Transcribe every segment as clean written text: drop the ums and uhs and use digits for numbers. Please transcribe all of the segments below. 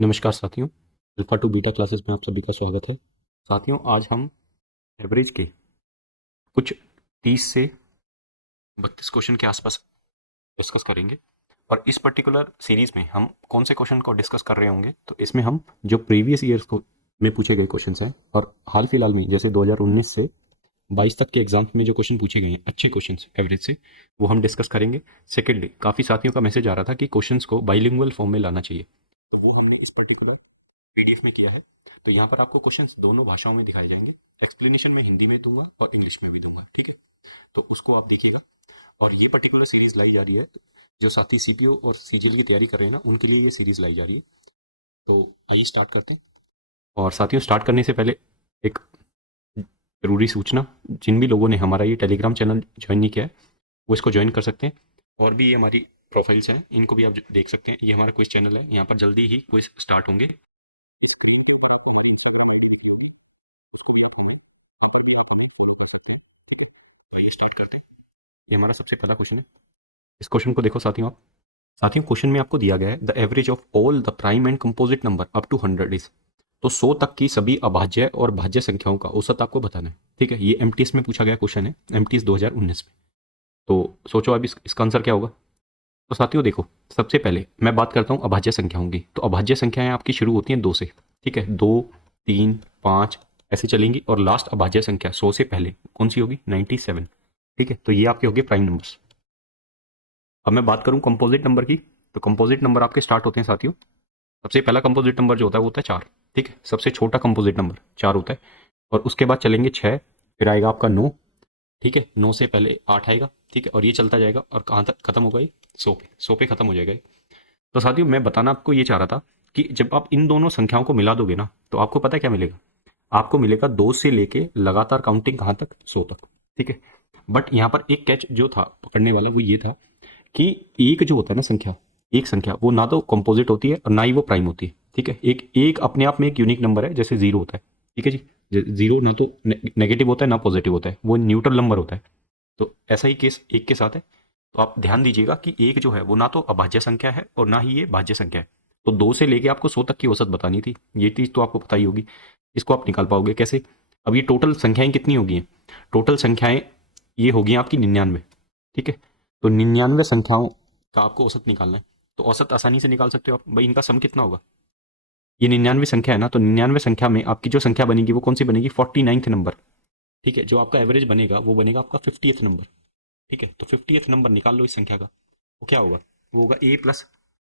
नमस्कार साथियों, alpha two beta classes में आप सभी का स्वागत है। साथियों, आज हम एवरेज के कुछ 30 से 32 क्वेश्चन के आसपास डिस्कस करेंगे। और इस पर्टिकुलर सीरीज में हम कौन से क्वेश्चन को डिस्कस कर रहे होंगे, तो इसमें हम जो प्रीवियस ईयर्स को में पूछे गए क्वेश्चंस हैं और हाल फिलहाल में जैसे 2019 से 22 तक के एग्जाम्स में जो क्वेश्चन पूछे गए हैं, अच्छे क्वेश्चंस एवरेज से, वो हम डिस्कस करेंगे। सेकेंडली, काफ़ी साथियों का मैसेज आ रहा था कि क्वेश्चंस को बाइलिंगुअल फॉर्म में लाना चाहिए, तो वो हमने इस पर्टिकुलर पीडीएफ में किया है। तो यहाँ पर आपको क्वेश्चंस दोनों भाषाओं में दिखाए जाएंगे। एक्सप्लेनेशन में हिंदी में दूंगा और इंग्लिश में भी दूंगा, ठीक है। तो उसको आप देखिएगा। और ये पर्टिकुलर सीरीज लाई जा रही है, जो साथी सीपीओ और सीजीएल की तैयारी कर रहे हैं ना, उनके लिए ये सीरीज लाई जा रही है। तो आइए स्टार्ट करते हैं। और साथियों, स्टार्ट करने से पहले एक जरूरी सूचना, जिन भी लोगों ने हमारा ये टेलीग्राम चैनल ज्वाइन नहीं किया है, वो इसको ज्वाइन कर सकते हैं। और भी ये हमारी प्रोफाइल्स हैं, इनको भी आप देख सकते हैं। ये हमारा क्विज चैनल है, यहाँ पर जल्दी ही क्विज स्टार्ट होंगे। तो ये स्टार्ट करते हैं। ये हमारा सबसे पहला क्वेश्चन है। इस क्वेश्चन को देखो साथियों आप। साथियों, क्वेश्चन में आपको दिया गया है the average of all the prime and composite number up to 100 is. तो 100 तक की सभी अभाज्य और भाज्य संख्याओं का औसत आपको बताना है, ठीक है। ये एमटीएस में पूछा गया क्वेश्चन है, एमटीएस 2019 में। तो सोचो अब इसका आंसर क्या होगा। तो साथियों देखो, सबसे पहले मैं बात करता हूँ अभाज्य संख्याओं की। तो अभाज्य संख्याएं आपकी शुरू होती हैं 2 से, ठीक है। 2, 3, 5 ऐसे चलेंगी। और लास्ट अभाज्य संख्या 100 से पहले कौन सी होगी? 97, ठीक है। तो ये आपके हो गए प्राइम नंबर्स। अब मैं बात करूं कंपोजिट नंबर की। तो कंपोजिट नंबर आपके स्टार्ट होते हैं साथियों। सबसे पहला कंपोजिट नंबर जो होता है वो होता है 4, ठीक है। सबसे छोटा कंपोजिट नंबर 4 होता है। और उसके बाद चलेंगे 6, फिर आएगा आपका 9, ठीक है। 9 से पहले 8 आएगा, ठीक है। और ये चलता जाएगा और कहाँ तक खत्म होगा? ये 100 पे, 100 पे खत्म हो जाएगा ये। तो साथियों, मैं बताना आपको ये चाह रहा था कि जब आप इन दोनों संख्याओं को मिला दोगे ना, तो आपको पता है क्या मिलेगा? आपको मिलेगा 2 से लेके लगातार काउंटिंग कहाँ तक? 100 तक, ठीक है। बट यहाँ पर एक कैच जो था पकड़ने वाला, वो ये था कि एक जो होता है ना संख्या, एक संख्या वो ना तो कंपोजिट होती है और ना ही वो प्राइम होती है, ठीक है। एक एक अपने आप में एक यूनिक नंबर है, जैसे जीरो होता है, ठीक है जी। जीरो ना तो नेगेटिव होता है ना पॉजिटिव होता है, वो न्यूट्रल नंबर होता है। तो ऐसा ही केस एक के साथ है। तो आप ध्यान दीजिएगा कि एक जो है वो ना तो अभाज्य संख्या है और ना ही ये भाज्य संख्या है। तो 2 से लेके आपको 100 तक की औसत बतानी थी, ये चीज़ तो आपको पता ही होगी। इसको आप निकाल पाओगे कैसे? अब ये टोटल संख्याएं कितनी होगी? टोटल संख्याएं ये होगी आपकी 99, ठीक है। तो 99 संख्याओं का आपको औसत निकालना है। तो औसत आसानी से निकाल सकते हो आप भाई। इनका सम कितना होगा? ये 99 संख्या है ना, तो 99 संख्या में आपकी जो संख्या बनेगी वो कौन सी बनेगी? 49th नंबर, ठीक है। जो आपका एवरेज बनेगा वो बनेगा आपका 50th नंबर, ठीक है। तो 50th नंबर निकाल लो इस संख्या का। वो क्या होगा? वो होगा a प्लस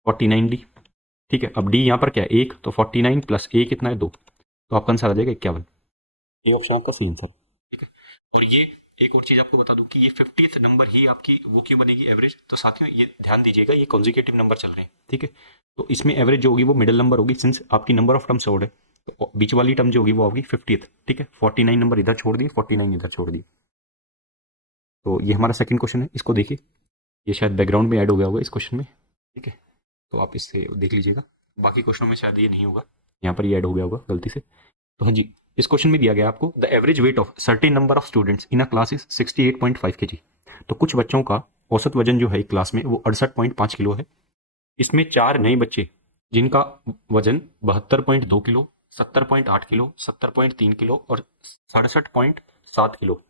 49d, ठीक है। अब d यहाँ पर क्या है? 1, तो 49 प्लस a कितना है? 2। तो आपका आंसर आ जाएगा 51। ये ऑप्शन आपका सही आंसर है, ठीक है। और ये एक और चीज आपको बता दूं कि ये 50th नंबर ही आपकी वो क्यों बनेगी एवरेज। तो साथियों ये ध्यान दीजिएगा, ये कॉन्जिक्यूटिव नंबर चल रहे हैं, ठीक है। तो इसमें एवरेज जो होगी वो मिडिल नंबर होगी, सिंस आपकी नंबर ऑफ टर्म्स ओड है। तो बीच वाली टर्म जो होगी वो होगी 50th, ठीक है। 49 नंबर इधर छोड़ दिए, 49 इधर छोड़ दिए। तो ये हमारा सेकंड क्वेश्चन है, इसको देखिए। ये शायद बैकग्राउंड में ऐड हो गया होगा इस क्वेश्चन में, ठीक है। तो आप इससे देख लीजिएगा। बाकी क्वेश्चनों में शायद ये नहीं होगा, यहाँ पर ये ऐड हो गया होगा गलती से। तो हाँ जी, इस क्वेश्चन में दिया गया है आपको the average weight of certain number of students in a class is 68.5 kg। तो कुछ बच्चों का औसत वजन जो है एक क्लास में वो 68.5 किलो है। इसमें 4 नए बच्चे जिनका वजन 72.2 किलो, 70.8 किलो, 70.3 किलो और 67.7 किलो,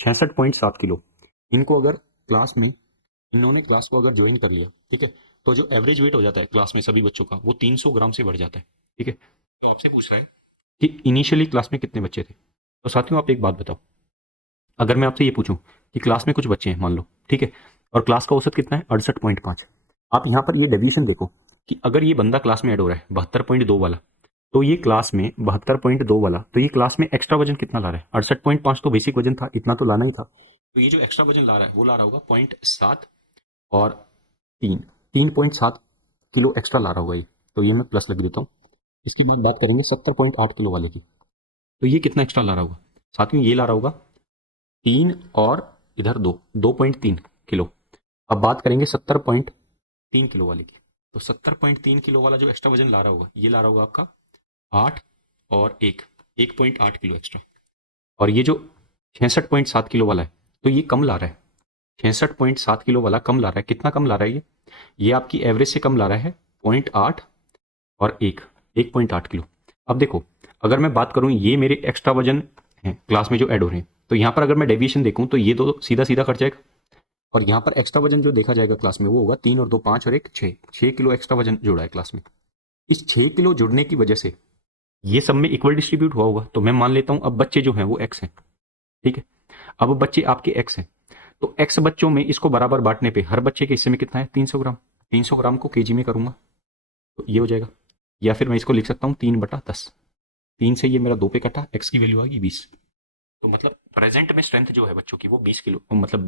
66.7 किलो, इनको अगर क्लास में इन्होंने क्लास को अगर ज्वाइन कर लिया, ठीक है, तो जो एवरेज वेट हो जाता है क्लास में सभी बच्चों का वो 300 ग्राम से बढ़ जाता है, ठीक है। तो आपसे पूछ रहा है कि इनिशियली क्लास में कितने बच्चे थे। तो साथियों आप एक बात बताओ, अगर मैं आपसे ये पूछूं कि क्लास में कुछ बच्चे हैं मान लो, ठीक है, और क्लास का औसत कितना है? 68.5। आप यहाँ पर ये डेविएशन देखो कि अगर ये बंदा क्लास में ऐड हो रहा है 72.2 वाला, तो ये क्लास में 72.2 वाला, तो ये क्लास में एक्स्ट्रा वजन कितना ला रहा है? 68.5 तो बेसिक वजन था, इतना तो लाना ही था। तो ये जो एक्स्ट्रा वजन ला रहा है वो ला रहा होगा 0.7 और 3.7 किलो एक्स्ट्रा ला रहा होगा ये। तो ये मैं प्लस लग देता हूँ। इसकी बात करेंगे 70.8 किलो वाले की। तो ये कितना एक्स्ट्रा ला रहा होगा? साथियों ये ला रहा होगा 3 और इधर 2.3 किलो। अब बात करेंगे 70.3 किलो वाले की। तो 70.3 किलो वाला जो एक्स्ट्रा वजन ला रहा होगा, ये ला रहा होगा आपका 8 और 1.8 किलो एक्स्ट्रा। और ये जो 66.7 किलो वाला है, तो ये कम ला रहा है। 66.7 किलो वाला कम ला रहा है। कितना कम ला रहा है ये? ये आपकी एवरेज से कम ला रहा है 0.8 और 1, 1.8 किलो। अब देखो, अगर मैं बात करूं ये मेरे एक्स्ट्रा वजन है क्लास में जो ऐड हो रहे हैं, तो यहाँ पर अगर मैं डेविएशन देखूं तो ये तो सीधा सीधा कट जाएगा, और यहाँ पर एक्स्ट्रा वजन जो देखा जाएगा क्लास में वो होगा 3 और 2 5 और 1 6, 6 किलो एक्स्ट्रा वजन जुड़ा है क्लास में। इस 6 किलो जुड़ने की वजह से ये सब में इक्वल डिस्ट्रीब्यूट हुआ होगा, तो मैं मान लेता हूं अब बच्चे जो हैं वो एक्स हैं। ठीक है, अब बच्चे आपके एक्स हैं, तो एक्स बच्चों में इसको बराबर बांटने पे हर बच्चे के हिस्से में कितना है, 300 ग्राम। 300 ग्राम को केजी में करूंगा तो ये हो जाएगा, या फिर मैं इसको लिख सकता हूँ 3/10। 3 से ये मेरा 2 पे कटा, एक्स की वैल्यू आ गई 20। तो मतलब प्रेजेंट में स्ट्रेंथ जो है बच्चों की वो 20 किलो, मतलब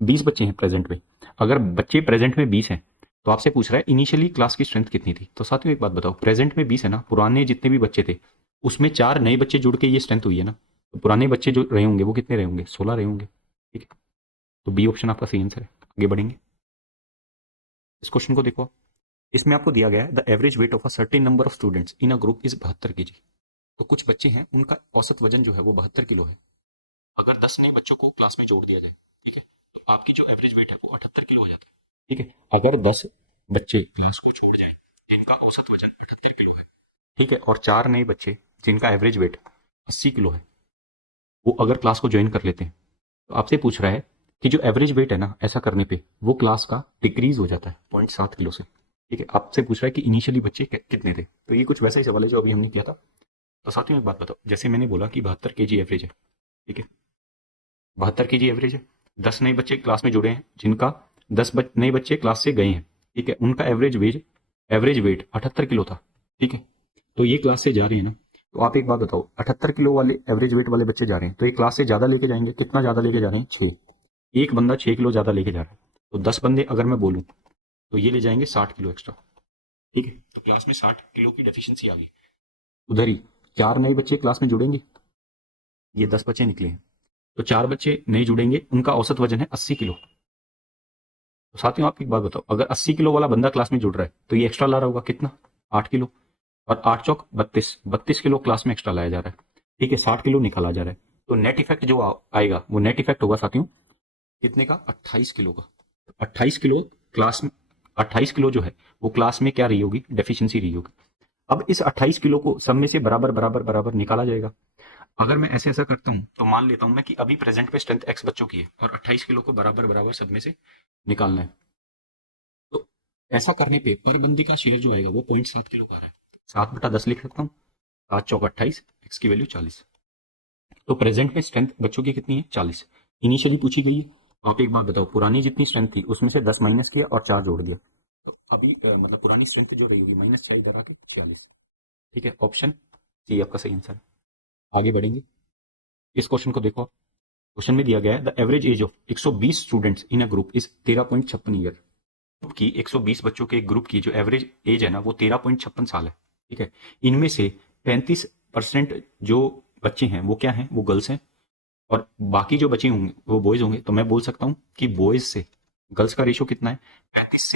20 बच्चे हैं प्रेजेंट में। अगर बच्चे प्रेजेंट में 20 हैं तो आपसे पूछ रहा है इनिशियली क्लास की स्ट्रेंथ कितनी थी। तो साथियों एक बात बताओ, प्रेजेंट में 20 है ना, पुराने जितने भी बच्चे थे उसमें 4 नए बच्चे जुड़ के ये स्ट्रेंथ हुई है ना, तो पुराने बच्चे जो रहे होंगे वो कितने रहे होंगे, 16 रहे होंगे। ठीक है, तो बी ऑप्शन आपका सही आंसर है। आगे बढ़ेंगे, इस क्वेश्चन को देखो। इसमें आपको दिया गया है the average weight of a certain number of students in a group is 72 kg। तो कुछ बच्चे हैं उनका औसत वजन जो है वो 72 किलो है। अगर 10 नए बच्चों को क्लास में जोड़ दिया जाए, ठीक है, तो आपकी जो एवरेज वेट है वो 78 किलो हो जाता है। ठीक है, अगर 10 बच्चे क्लास को छोड़ जाए जिनका औसत वजन 78 किलो है, ठीक है, और 4 नए बच्चे जिनका एवरेज वेट 80 किलो है, वो अगर क्लास को ज्वाइन कर लेते हैं, तो आपसे पूछ रहा है कि जो एवरेज वेट है ना, ऐसा करने पे वो क्लास का डिक्रीज हो जाता है 0.7 किलो से। ठीक है, आपसे पूछ रहा है कि इनिशियली बच्चे कितने थे, तो ये कुछ वैसा ही सवाल है जो अभी हमने किया था। तो साथियों एक बात बताओ, जैसे मैंने बोला कि 72 kg एवरेज है, ठीक है, 72 kg एवरेज है, 10 नए बच्चे क्लास में जुड़े हैं जिनका 10 नए बच्चे क्लास से गए हैं, ठीक है, उनका एवरेज वेट 78 किलो था। ठीक है, तो ये क्लास से जा रहे हैं ना, तो आप एक बात बताओ, 78 किलो वाले एवरेज वेट वाले बच्चे जा रहे हैं तो ये क्लास से ज्यादा लेके जाएंगे, कितना ज्यादा लेके जा रहे हैं, 6। एक बंदा 6 किलो ज्यादा लेके जा रहा है, तो 10 बंदे अगर मैं बोलूं तो ये ले जाएंगे 60 किलो एक्स्ट्रा। ठीक है, तो क्लास में 60 किलो की डेफिशिएंसी आ गई। उधर ही 4 नए बच्चे क्लास में जुड़ेंगे, ये 10 बच्चे निकले हैं, तो 4 बच्चे नए जुड़ेंगे, उनका औसत वजन है 80 किलो। तो साथियों आप एक बात बताओ, अगर 80 किलो वाला बंदा क्लास में जुड़ रहा है तो ये एक्स्ट्रा ला रहा होगा कितना, 8 किलो, और 8 चौक 32 किलो क्लास में एक्स्ट्रा लाया जा रहा है। ठीक है, 60 किलो निकाला जा रहा है, तो नेट इफेक्ट जो आएगा वो नेट इफेक्ट होगा साथियों कितने का, 28 किलो का। 28 किलो क्लास में, 28 किलो जो है वो क्लास में क्या रही होगी, डेफिशिएंसी रही होगी। अब इस 28 किलो को सब में से बराबर बराबर बराबर निकाला जाएगा। अगर मैं ऐसे ऐसा करता हूं तो मान लेता हूं मैं कि अभी प्रेजेंट पे स्ट्रेंथ एक्स बच्चों की है और 28 किलो को बराबर बराबर सब में से निकालना है। तो ऐसा करने पे पर बंदी का शेयर जो आएगा वो 0.7 किलो का आ रहा है। 7/10 लिख सकता हूँ, 7 चौक 28, एक्स की वैल्यू 40। तो प्रेजेंट में स्ट्रेंथ बच्चों की कितनी है, 40। इनिशियली पूछी गई है। आप एक बात बताओ, पुरानी जितनी स्ट्रेंथ थी उसमें से 10 माइनस किया और 4 जोड़ दिया, तो अभी मतलब पुरानी स्ट्रेंथ जो रही होगी -6 इधर आके 46। ठीक है, ऑप्शन सी आपका सही आंसर है। आगे बढ़ेंगे, इस क्वेश्चन को देखो। क्वेश्चन में दिया गया है the average age of 120 students in a group is 13.56 year. Group की 120 बच्चों के ग्रुप की जो एवरेज एज है ना वो 13.56 साल है। ठीक है, इनमें से 35% जो बच्चे हैं वो क्या हैं, वो गर्ल्स हैं, और बाकी जो बचे होंगे वो बॉयज होंगे। तो मैं बोल सकता हूँ कि बॉयज से गर्ल्स का रेशो कितना है, 35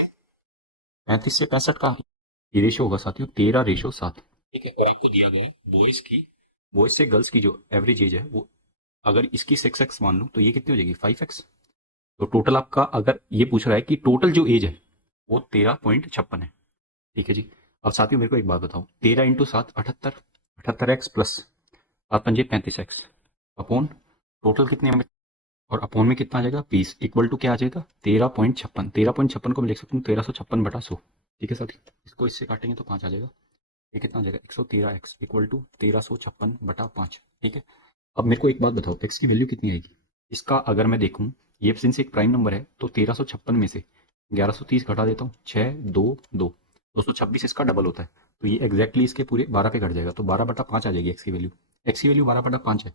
से 65 का ये रेशो होगा साथियों, 13:7। ठीक है, और आपको दिया गया है बॉयज से गर्ल्स की जो एवरेज एज है वो, अगर इसकी 6x मान लो तो ये कितनी हो जाएगी, 5x। तो टोटल आपका, अगर ये पूछ रहा है कि टोटल जो एज है वो 13.56 है। ठीक है जी, अब साथियों मेरे को एक बात बताओ, 13 × 7 78, 78x plus 7×5 35x upon total कितने होंगे, और अपॉन में कितना आ जाएगा, 20 इक्वल टू क्या आ जाएगा, 13.56। 13.56 को मैं लिख सकता हूँ 1356/100। ठीक है साथी, इसको इससे काटेंगे तो 5 आ जाएगा, ये कितना आ जाएगा, 113x इक्वल टू 1356/5। ठीक है, अब मेरे को एक बात बताओ, x की वैल्यू कितनी आएगी। इसका अगर मैं देखूं, ये सिंस एक प्राइम नंबर है तो 1356 में से 1130 घटा देता हूँ, 6 2 2 226 इसका डबल होता है, तो ये एग्जैक्टली इसके पूरे 12 पे घट जाएगा, तो 12/5 आ जाएगी एक्स की वैल्यू। एक्स की वैल्यू 12/5 है,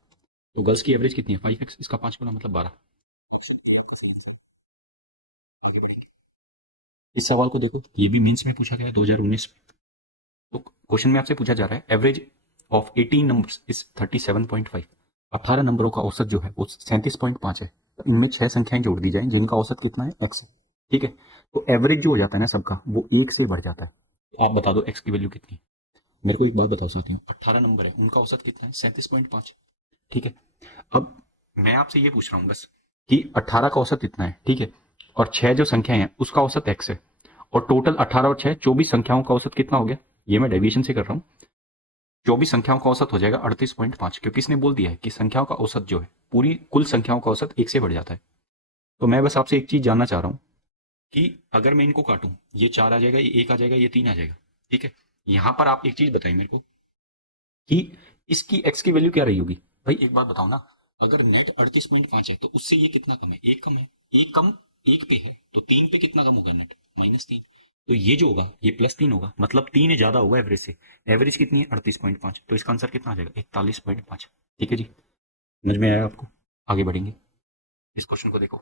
तो गर्ल्स की एवरेज कितनी है, 5x, इसका 5 गुना मतलब 12। ऑप्शन ए आपका सही आंसर है। आगे बढ़ेंगे, इस सवाल को देखो, ये भी मेंस में पूछा गया है 2019 में। तो क्वेश्चन में आपसे पूछा जा रहा है एवरेज ऑफ 18 नंबर्स इज 37.5। 18 नंबरों का औसत जो है वो 37.5 है, तो इनमें 6 संख्याएं जोड़ दी जाएं जिनका औसत कितना है, x है। ठीक है, तो एवरेज जो हो जाता है ना सबका वो 1 से बढ़ जाता है। तो आप बता दो x की वैल्यू कितनी है। मेरे को एक बात बताओ साथियों, 18 नंबर है, उनका औसत कितना है, 37.5। ठीक है, अब मैं आपसे ये पूछ रहा हूँ बस कि 18 का औसत कितना है, ठीक है, और 6 जो संख्याएं हैं उसका औसत x है, और टोटल 18 और 6 24 संख्याओं का औसत कितना हो गया, ये मैं डेविएशन से कर रहा हूँ। 24 संख्याओं का औसत हो जाएगा 38.5, क्योंकि इसने बोल दिया है कि संख्याओं का औसत जो है पूरी कुल संख्याओं का औसत 1 से बढ़ जाता है। तो मैं बस आपसे एक चीज जानना चाह रहा हूँ कि अगर मैं इनको काटूं, ये 4 आ जाएगा, ये 1 आ जाएगा, ये 3 आ जाएगा, ठीक है। यहाँ पर आप एक चीज बताइए मेरे को कि इसकी एक्स की वैल्यू क्या रही होगी। भाई एक बात बताओ ना, अगर नेट 38.5 है तो उससे ये कितना कम है, एक कम है, एक कम एक पे है, तो 3 पे कितना कम होगा नेट, -3। तो ये जो होगा ये +3 होगा, मतलब 3 ज्यादा होगा एवरेज से। एवरेज कितनी है 38.5, तो इसका आंसर कितना आ जाएगा 41.5। ठीक है जी, समझ में आया आपको। आगे बढ़ेंगे, इस क्वेश्चन को देखो।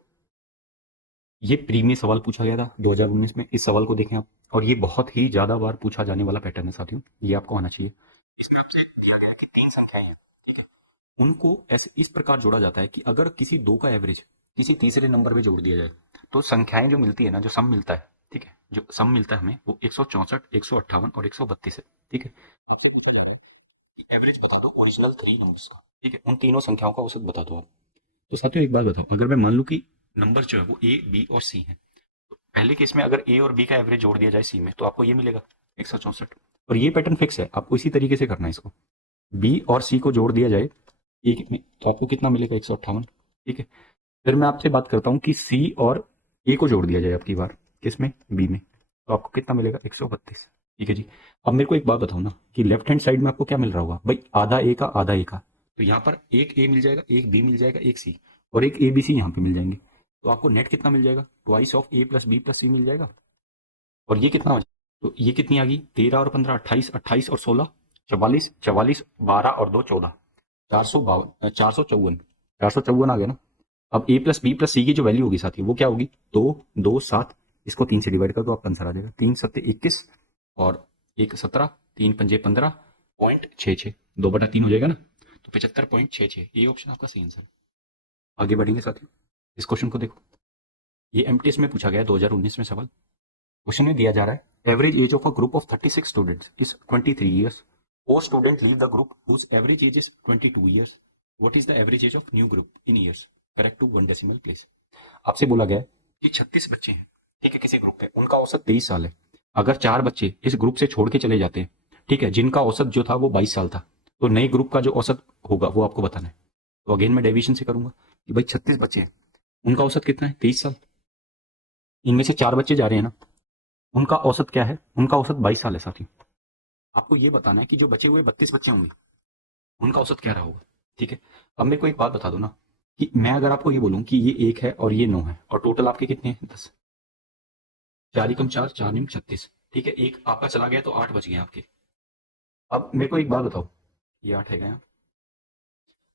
ये प्रीवियस सवाल पूछा गया था 2019 में, इस सवाल को देखें आप, और ये बहुत ही ज्यादा बार पूछा जाने वाला पैटर्न है साथियों, ये आपको आना चाहिए। इसमें आपसे दिया गया है कि 3 संख्याएं हैं, ठीक है, उनको ऐसे इस प्रकार जोड़ा जाता है कि अगर किसी दो का एवरेज किसी तीसरे नंबर में जोड़ दिया जाए तो संख्याएं जो मिलती है ना, जो सम मिलता है, ठीक है, जो सम मिलता है हमें वो 164, 158 और 132 है। ठीक है, आपसे पूछा जा रहा है कि एवरेज बता दो ओरिजिनल 3 नंबर्स का, ठीक है, उन तीनों संख्याओं का औसत बता दो आप। तो साथियों एक बात बताओ, अगर मैं मान लूं कि नंबर जो है वो ए, बी और सी है, तो पहले केस में अगर ए और बी का एवरेज जोड़ दिया जाए सी में तो आपको ये मिलेगा 164। और ये पैटर्न फिक्स है, आपको इसी तरीके से करना है इसको। बी और सी को जोड़ दिया जाए एक में तो आपको कितना मिलेगा 158। ठीक है, फिर मैं आपसे बात करता हूँ कि सी और ए को जोड़ दिया जाए आपकी बार, किसमें, बी में, तो आपको कितना मिलेगा 132। ठीक है जी, अब मेरे को एक बात बताओ ना कि लेफ्ट हैंड साइड में आपको क्या मिल रहा होगा भाई, आधा ए का आधा ए का, तो यहाँ पर एक ए मिल जाएगा, एक बी मिल जाएगा, एक सी, और एक ए बी सी यहाँ पे मिल जाएंगे। तो आपको नेट कितना मिल जाएगा, twice of A plus B plus C मिल जाएगा। और ये कितना हो जाएगा, तो ये कितनी आ गई, 13 और 15 28, 28 और 16 44, 44 12 और 2 14, 452, 454, 454 आ गया ना। अब ए प्लस बी प्लस सी की जो वैल्यू होगी साथी वो क्या होगी, 2 2 7, इसको 3 से डिवाइड कर दो, आप आंसर आ जाएगा 3 7 21 और 1 17, 3 पंजे 15.66, 2/3 हो जाएगा ना, तो 75.66, ये ऑप्शन आपका सही आंसर है। आगे बढ़ेंगे साथियों, इस क्वेश्चन को देखो। ये एमटीएस में पूछा गया 2019 में सवाल। क्वेश्चन में दिया जा रहा है average age of a group of 36 students is 23 years. 4 student leave the group whose average age is 22 years. What is the average age of new group in years, correct to 1 decimal place. आपसे बोला गया है कि 36 बच्चे हैं, ठीक है, किसी ग्रुप पे, उनका औसत 23 साल है। अगर 4 बच्चे इस ग्रुप से छोड़ के चले जाते हैं, ठीक है, जिनका औसत जो था वो 22 साल था, तो नए ग्रुप का जो औसत होगा वो आपको बताना है। तो अगेन मैं डेविएशन से करूंगा कि भाई 36 बच्चे हैं, उनका औसत कितना है 23 साल, इनमें से 4 बच्चे जा रहे हैं ना, उनका औसत क्या है, उनका औसत 22 साल है साथियों। आपको ये बताना है कि जो बचे हुए 32 बच्चे होंगे उनका औसत क्या रहा होगा। ठीक है, अब मेरे को एक बात बता दो ना कि मैं अगर आपको ये बोलूं कि ये 1 है और ये 9 है और टोटल आपके कितने हैं 10, 4 एकम 4, 4 निम 36, ठीक है, एक आपका चला गया तो 8 बच गए आपके। अब मेरे को एक बात बताओ, ये 8 है गया।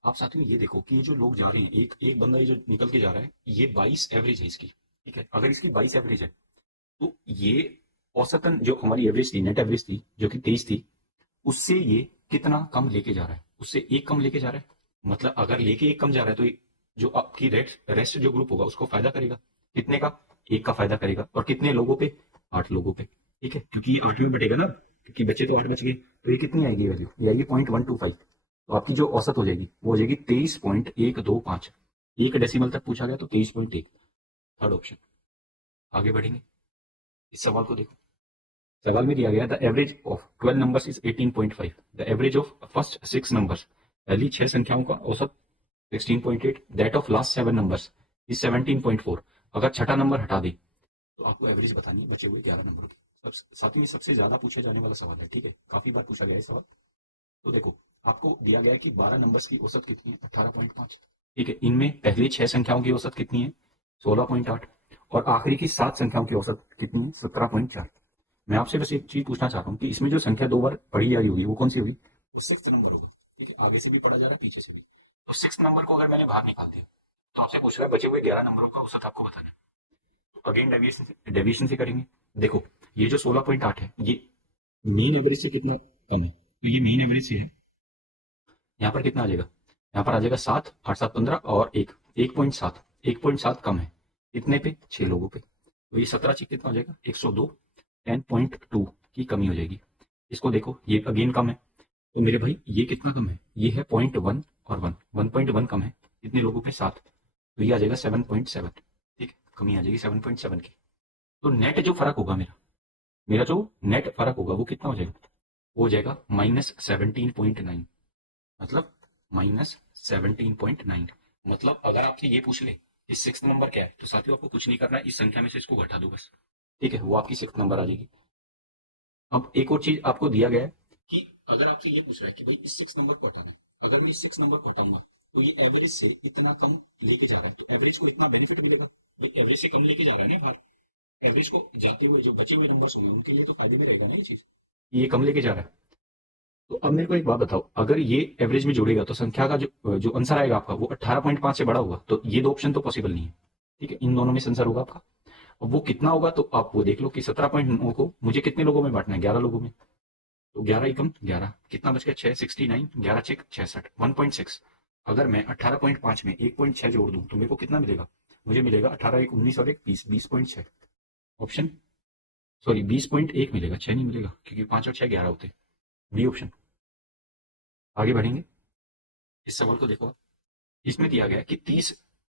आप साथियों ये देखो कि ये जो लोग जा रहे हैं, एक एक बंदा ये जो निकल के जा रहा है, ये 22 एवरेज है इसकी। ठीक है, अगर इसकी 22 एवरेज है तो ये औसतन जो हमारी एवरेज थी, नेट एवरेज थी जो कि 23 थी, उससे ये कितना कम लेके जा रहा है, उससे एक कम लेके जा रहा है। मतलब अगर लेके एक कम जा रहा है तो जो आपकी रेस्ट जो ग्रुप होगा उसको फायदा करेगा, कितने का, एक का फायदा करेगा, और कितने लोगों पे, 8 लोगों पे। ठीक है, क्योंकि ये 8 में बटेगा ना, क्योंकि बच्चे तो 8 बच गए, तो ये कितनी आएगी वैल्यू, ये आएगी 0.125। तो आपकी जो औसत हो जाएगी वो हो जाएगी 23.125। एक डेसिमल तक पूछा गया तो 23.1, थर्ड ऑप्शन। आगे बढ़ेंगे, इस सवाल को देखो। सवाल में दिया गया the average of 12 numbers is 18.5, the average of first 6 numbers, पहली 6 संख्याओं का औसत 16.8, that of last 7 numbers is 17.4। अगर छठा नंबर हटा दे तो आपको एवरेज बतानी है बचे हुए 11 नंबरों की। साथ में सबसे ज्यादा पूछे जाने वाला सवाल है, ठीक है, काफी बार पूछा गया है सवाल। तो देखो आपको दिया गया है कि 12 नंबर्स की औसत कितनी है 18.5, ठीक है, इनमें पहली 6 संख्याओं की औसत कितनी है 16.8, और आखिरी की 7 संख्याओं की औसत कितनी है 17.4। मैं आपसे बस एक चीज पूछना चाहता हूँ कि इसमें जो संख्या 2 बार पढ़ी जा रही होगी वो कौन सी होगी, वो 6th नंबर होगा। ठीक है, आगे से भी पढ़ा जा रहा है पीछे से भी, तो 6th नंबर को अगर मैंने बाहर निकाल दिया तो आपसे पूछ रहा है बचे हुए 11 नंबरों का औसत आपको बताना है। तो अगेन डेविएशन से करेंगे। देखो ये जो 16.8 है ये मीन एवरेज से कितना कम है, तो ये मीन एवरेज से है, यहाँ पर कितना आ जाएगा, यहाँ पर आ जाएगा 7 8 7 15 और 1.7, 1.7 कम है, इतने पे 6 लोगों पे, तो ये 17 से कितना हो जाएगा 102, 10.2 की कमी हो जाएगी। इसको देखो ये अगेन कम है, तो मेरे भाई ये कितना कम है, ये है 0.1 और 1.1 कम है, कितने लोगों पे 7, तो ये आ जाएगा 7.7। ठीक है, कमी आ जाएगी 7.7 की। तो नेट जो फर्क होगा मेरा जो नेट फर्क होगा वो कितना हो जाएगा वो हो जाएगा -17.9, मतलब -17.9। मतलब अगर आपसे ये पूछ ले कि सिक्स नंबर क्या है, तो साथियों आपको कुछ नहीं करना है, इस संख्या में से इसको घटा दो बस, ठीक है, वो आपकी सिक्स नंबर आ जाएगी। अब एक और चीज आपको दिया गया है कि अगर आपसे ये पूछ रहा है कि भाई इस सिक्स नंबर को हटाना है, अगर मैं इस सिक्स नंबर को हटाऊंगा तो ये एवरेज से इतना कम लेके जा रहा है, तो एवरेज को इतना बेनिफिट मिलेगा। ये एवरेज से कम लेके जा रहा है ना बाहर, एवरेज को जाते हुए जो बचे हुए नंबर्स होंगे उनके लिए तो फायदे में रहेगा ना ये चीज, ये कम लेके जा रहा है। तो अब मेरे को एक बात बताओ, अगर ये एवरेज में जुड़ेगा तो संख्या का जो जो आंसर आएगा आपका वो 18.5 से बड़ा होगा, तो ये दो ऑप्शन तो पॉसिबल नहीं है, ठीक है, इन दोनों में से आंसर होगा आपका। अब वो कितना होगा तो आप वो देख लो कि 17.9 को मुझे कितने लोगों में बांटना है, 11 लोगों में, तो 11 एकम 11, कितना बच गया 6, 69, 11 छक 66, 1.6। अगर मैं 18.5 में 1.6 जोड़ दूं तो मेरे को कितना मिलेगा, मुझे मिलेगा 18 एक 19 और एक 20, 20.6 ऑप्शन, सॉरी 20.1 मिलेगा, 6 नहीं मिलेगा क्योंकि 5 और 6 11 होते, बी ऑप्शन। आगे बढ़ेंगे, इस सवाल को देखो, इसमें दिया गया कि 30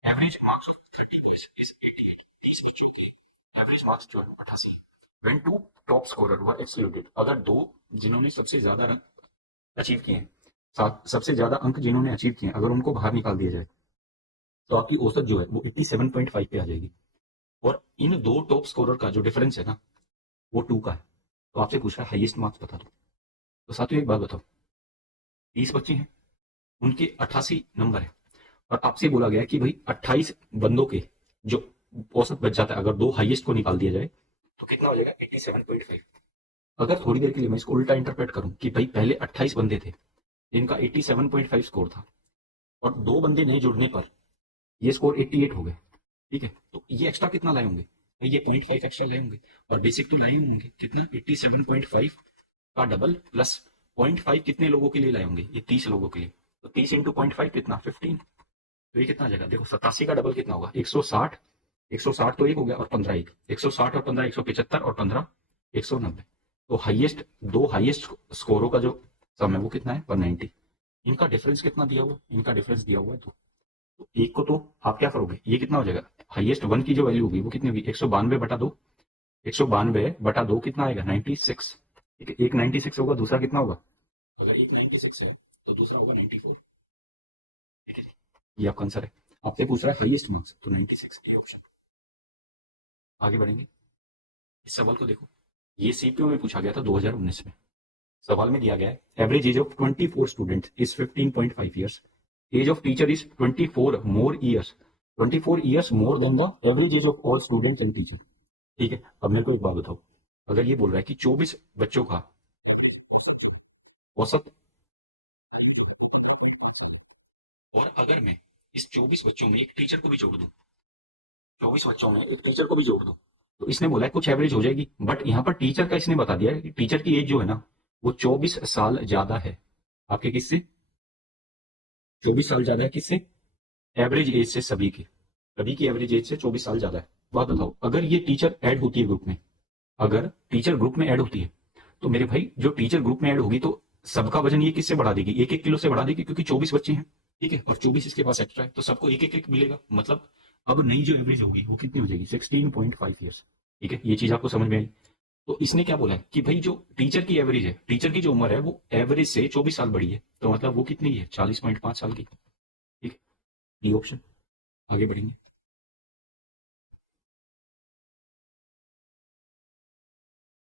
average marks of 30 boys is 88, 30 बच्चों की एवरेज मार्क्स जो है 88, when two top scorer were excluded, अगर दो जिन्होंने सबसे ज्यादा रन अचीव किए हैं, सबसे ज्यादा अंक जिन्होंने अचीव किए हैं, अगर उनको बाहर निकाल दिया जाए तो आपकी औसत जो है वो 87.5 पे आ जाएगी, और इन दो टॉप स्कोरर का जो डिफरेंस है ना वो 2 का है। तो आपसे पूछ रहा है हाईएस्ट मार्क्स बता दो, तो साथियों एक बात बताओ, 30 बच्चे हैं, उनके 88 नंबर है, और आपसे बोला गया कि भाई 28 बंदों के जो औसत बच जाता है, अगर दो हाईएस्ट को निकाल दिया जाए तो कितना हो जाएगा 87.5। अगर थोड़ी देर के लिए मैं इसको उल्टा इंटरप्रेट करूं कि भाई पहले 28 बंदे थे जिनका 87.5 स्कोर था, और दो बंदे नए जुड़ने पर ये स्कोर 88 हो गए, ठीक है, तो ये एक्स्ट्रा कितना लाए होंगे, ये 0.5 एक्स्ट्रा लाए होंगे, और बेसिक तो लाए होंगे कितना 87.5 का डबल प्लस 0.5 कितने लोगों के लिए लाए होंगे, ये 30 लोगों के लिए, तो 30 इंटू 0.5 कितना 15, तो ये कितना आ जाएगा देखो, 87 का डबल कितना होगा 160, 160 तो एक हो गया, और 15 एक, 160 और 15 175, और 15 190, तो हाईएस्ट दो हाईएस्ट स्कोरों का जो सम है वो कितना है 190। इनका डिफरेंस कितना दिया हुआ, इनका डिफरेंस दिया हुआ है तो एक को तो आप क्या करोगे, ये कितना हो जाएगा, हाईएस्ट वन की जो वैल्यू होगी वो कितनी होगी 192 बटा 2, 192 बटा 2 कितना आएगा 96, ठीक है, एक 96 होगा, दूसरा कितना होगा, अगर एक 96 है तो दूसरा होगा 94, ठीक है, ये आपका आंसर है। आपसे पूछ रहा है हाईएस्ट मार्क्स, तो 96 ए ऑप्शन। आगे बढ़ेंगे, इस सवाल को देखो, ये सीपीओ में पूछा गया था 2019 में। सवाल में दिया गया है average age of 24 student is 15.5 years, age of teacher is 24 more years, 24 years more than the average age of all students and teacher, ठीक है। अब मेरे को एक बात बताओ, अगर ये बोल रहा है कि 24 बच्चों का औसत, और अगर मैं इस 24 बच्चों में एक टीचर को भी जोड़ दूं, 24 बच्चों में एक टीचर को भी जोड़ दूं, तो इसने बोला है कुछ एवरेज हो जाएगी, बट यहाँ पर टीचर का इसने बता दिया है कि टीचर की एज जो है ना वो 24 साल ज्यादा है आपके किससे, 24 साल ज्यादा है किससे, एवरेज एज से, सभी की एवरेज एज से 24 साल ज्यादा है। बात बताओ, अगर ये टीचर ऐड होती है ग्रुप में, अगर टीचर ग्रुप में ऐड होती है तो मेरे भाई जो टीचर ग्रुप में ऐड होगी तो सबका वजन ये किससे बढ़ा देगी, 1-1 किलो से बढ़ा देगी, क्योंकि 24 बच्चे हैं, ठीक है, और 24 इसके पास एक्स्ट्रा है, तो सबको 1-1 मिलेगा, मतलब अब नई जो एवरेज होगी वो कितनी हो जाएगी 16.5 ईयर्स, ठीक है, ये चीज आपको समझ में आई। तो इसने क्या बोला है कि भाई जो टीचर की एवरेज है, टीचर की जो उम्र है वो एवरेज से 24 साल बड़ी है, तो मतलब वो कितनी है 40.5 साल की, ठीक है, डी ऑप्शन। आगे बढ़ेंगे,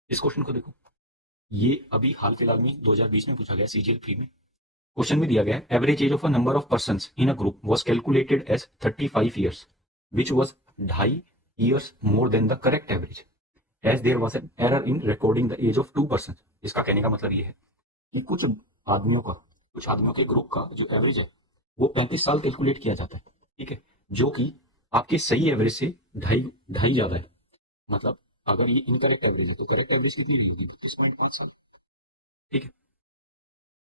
इस क्वेश्चन को देखो, ये अभी हाल फिलहाल में 2020 में पूछा गया सीजीएल 3 में। क्वेश्चन में दिया गया है average age of a number of persons in a group was calculated as 35 years which was 2.5 years more than the correct average age there was an error in recording the age of 2 person. इसका कहने का मतलब ये है कि कुछ आदमियों के ग्रुप का जो एवरेज है वो 35 साल कैलकुलेट किया जाता है, ठीक है, जो कि आपके सही एवरेज से ढाई ढाई ज्यादा है, मतलब अगर ये इनकरेक्ट एवरेज है तो करेक्ट एवरेज कितनी रही होगी 32.5 साल, ठीक है,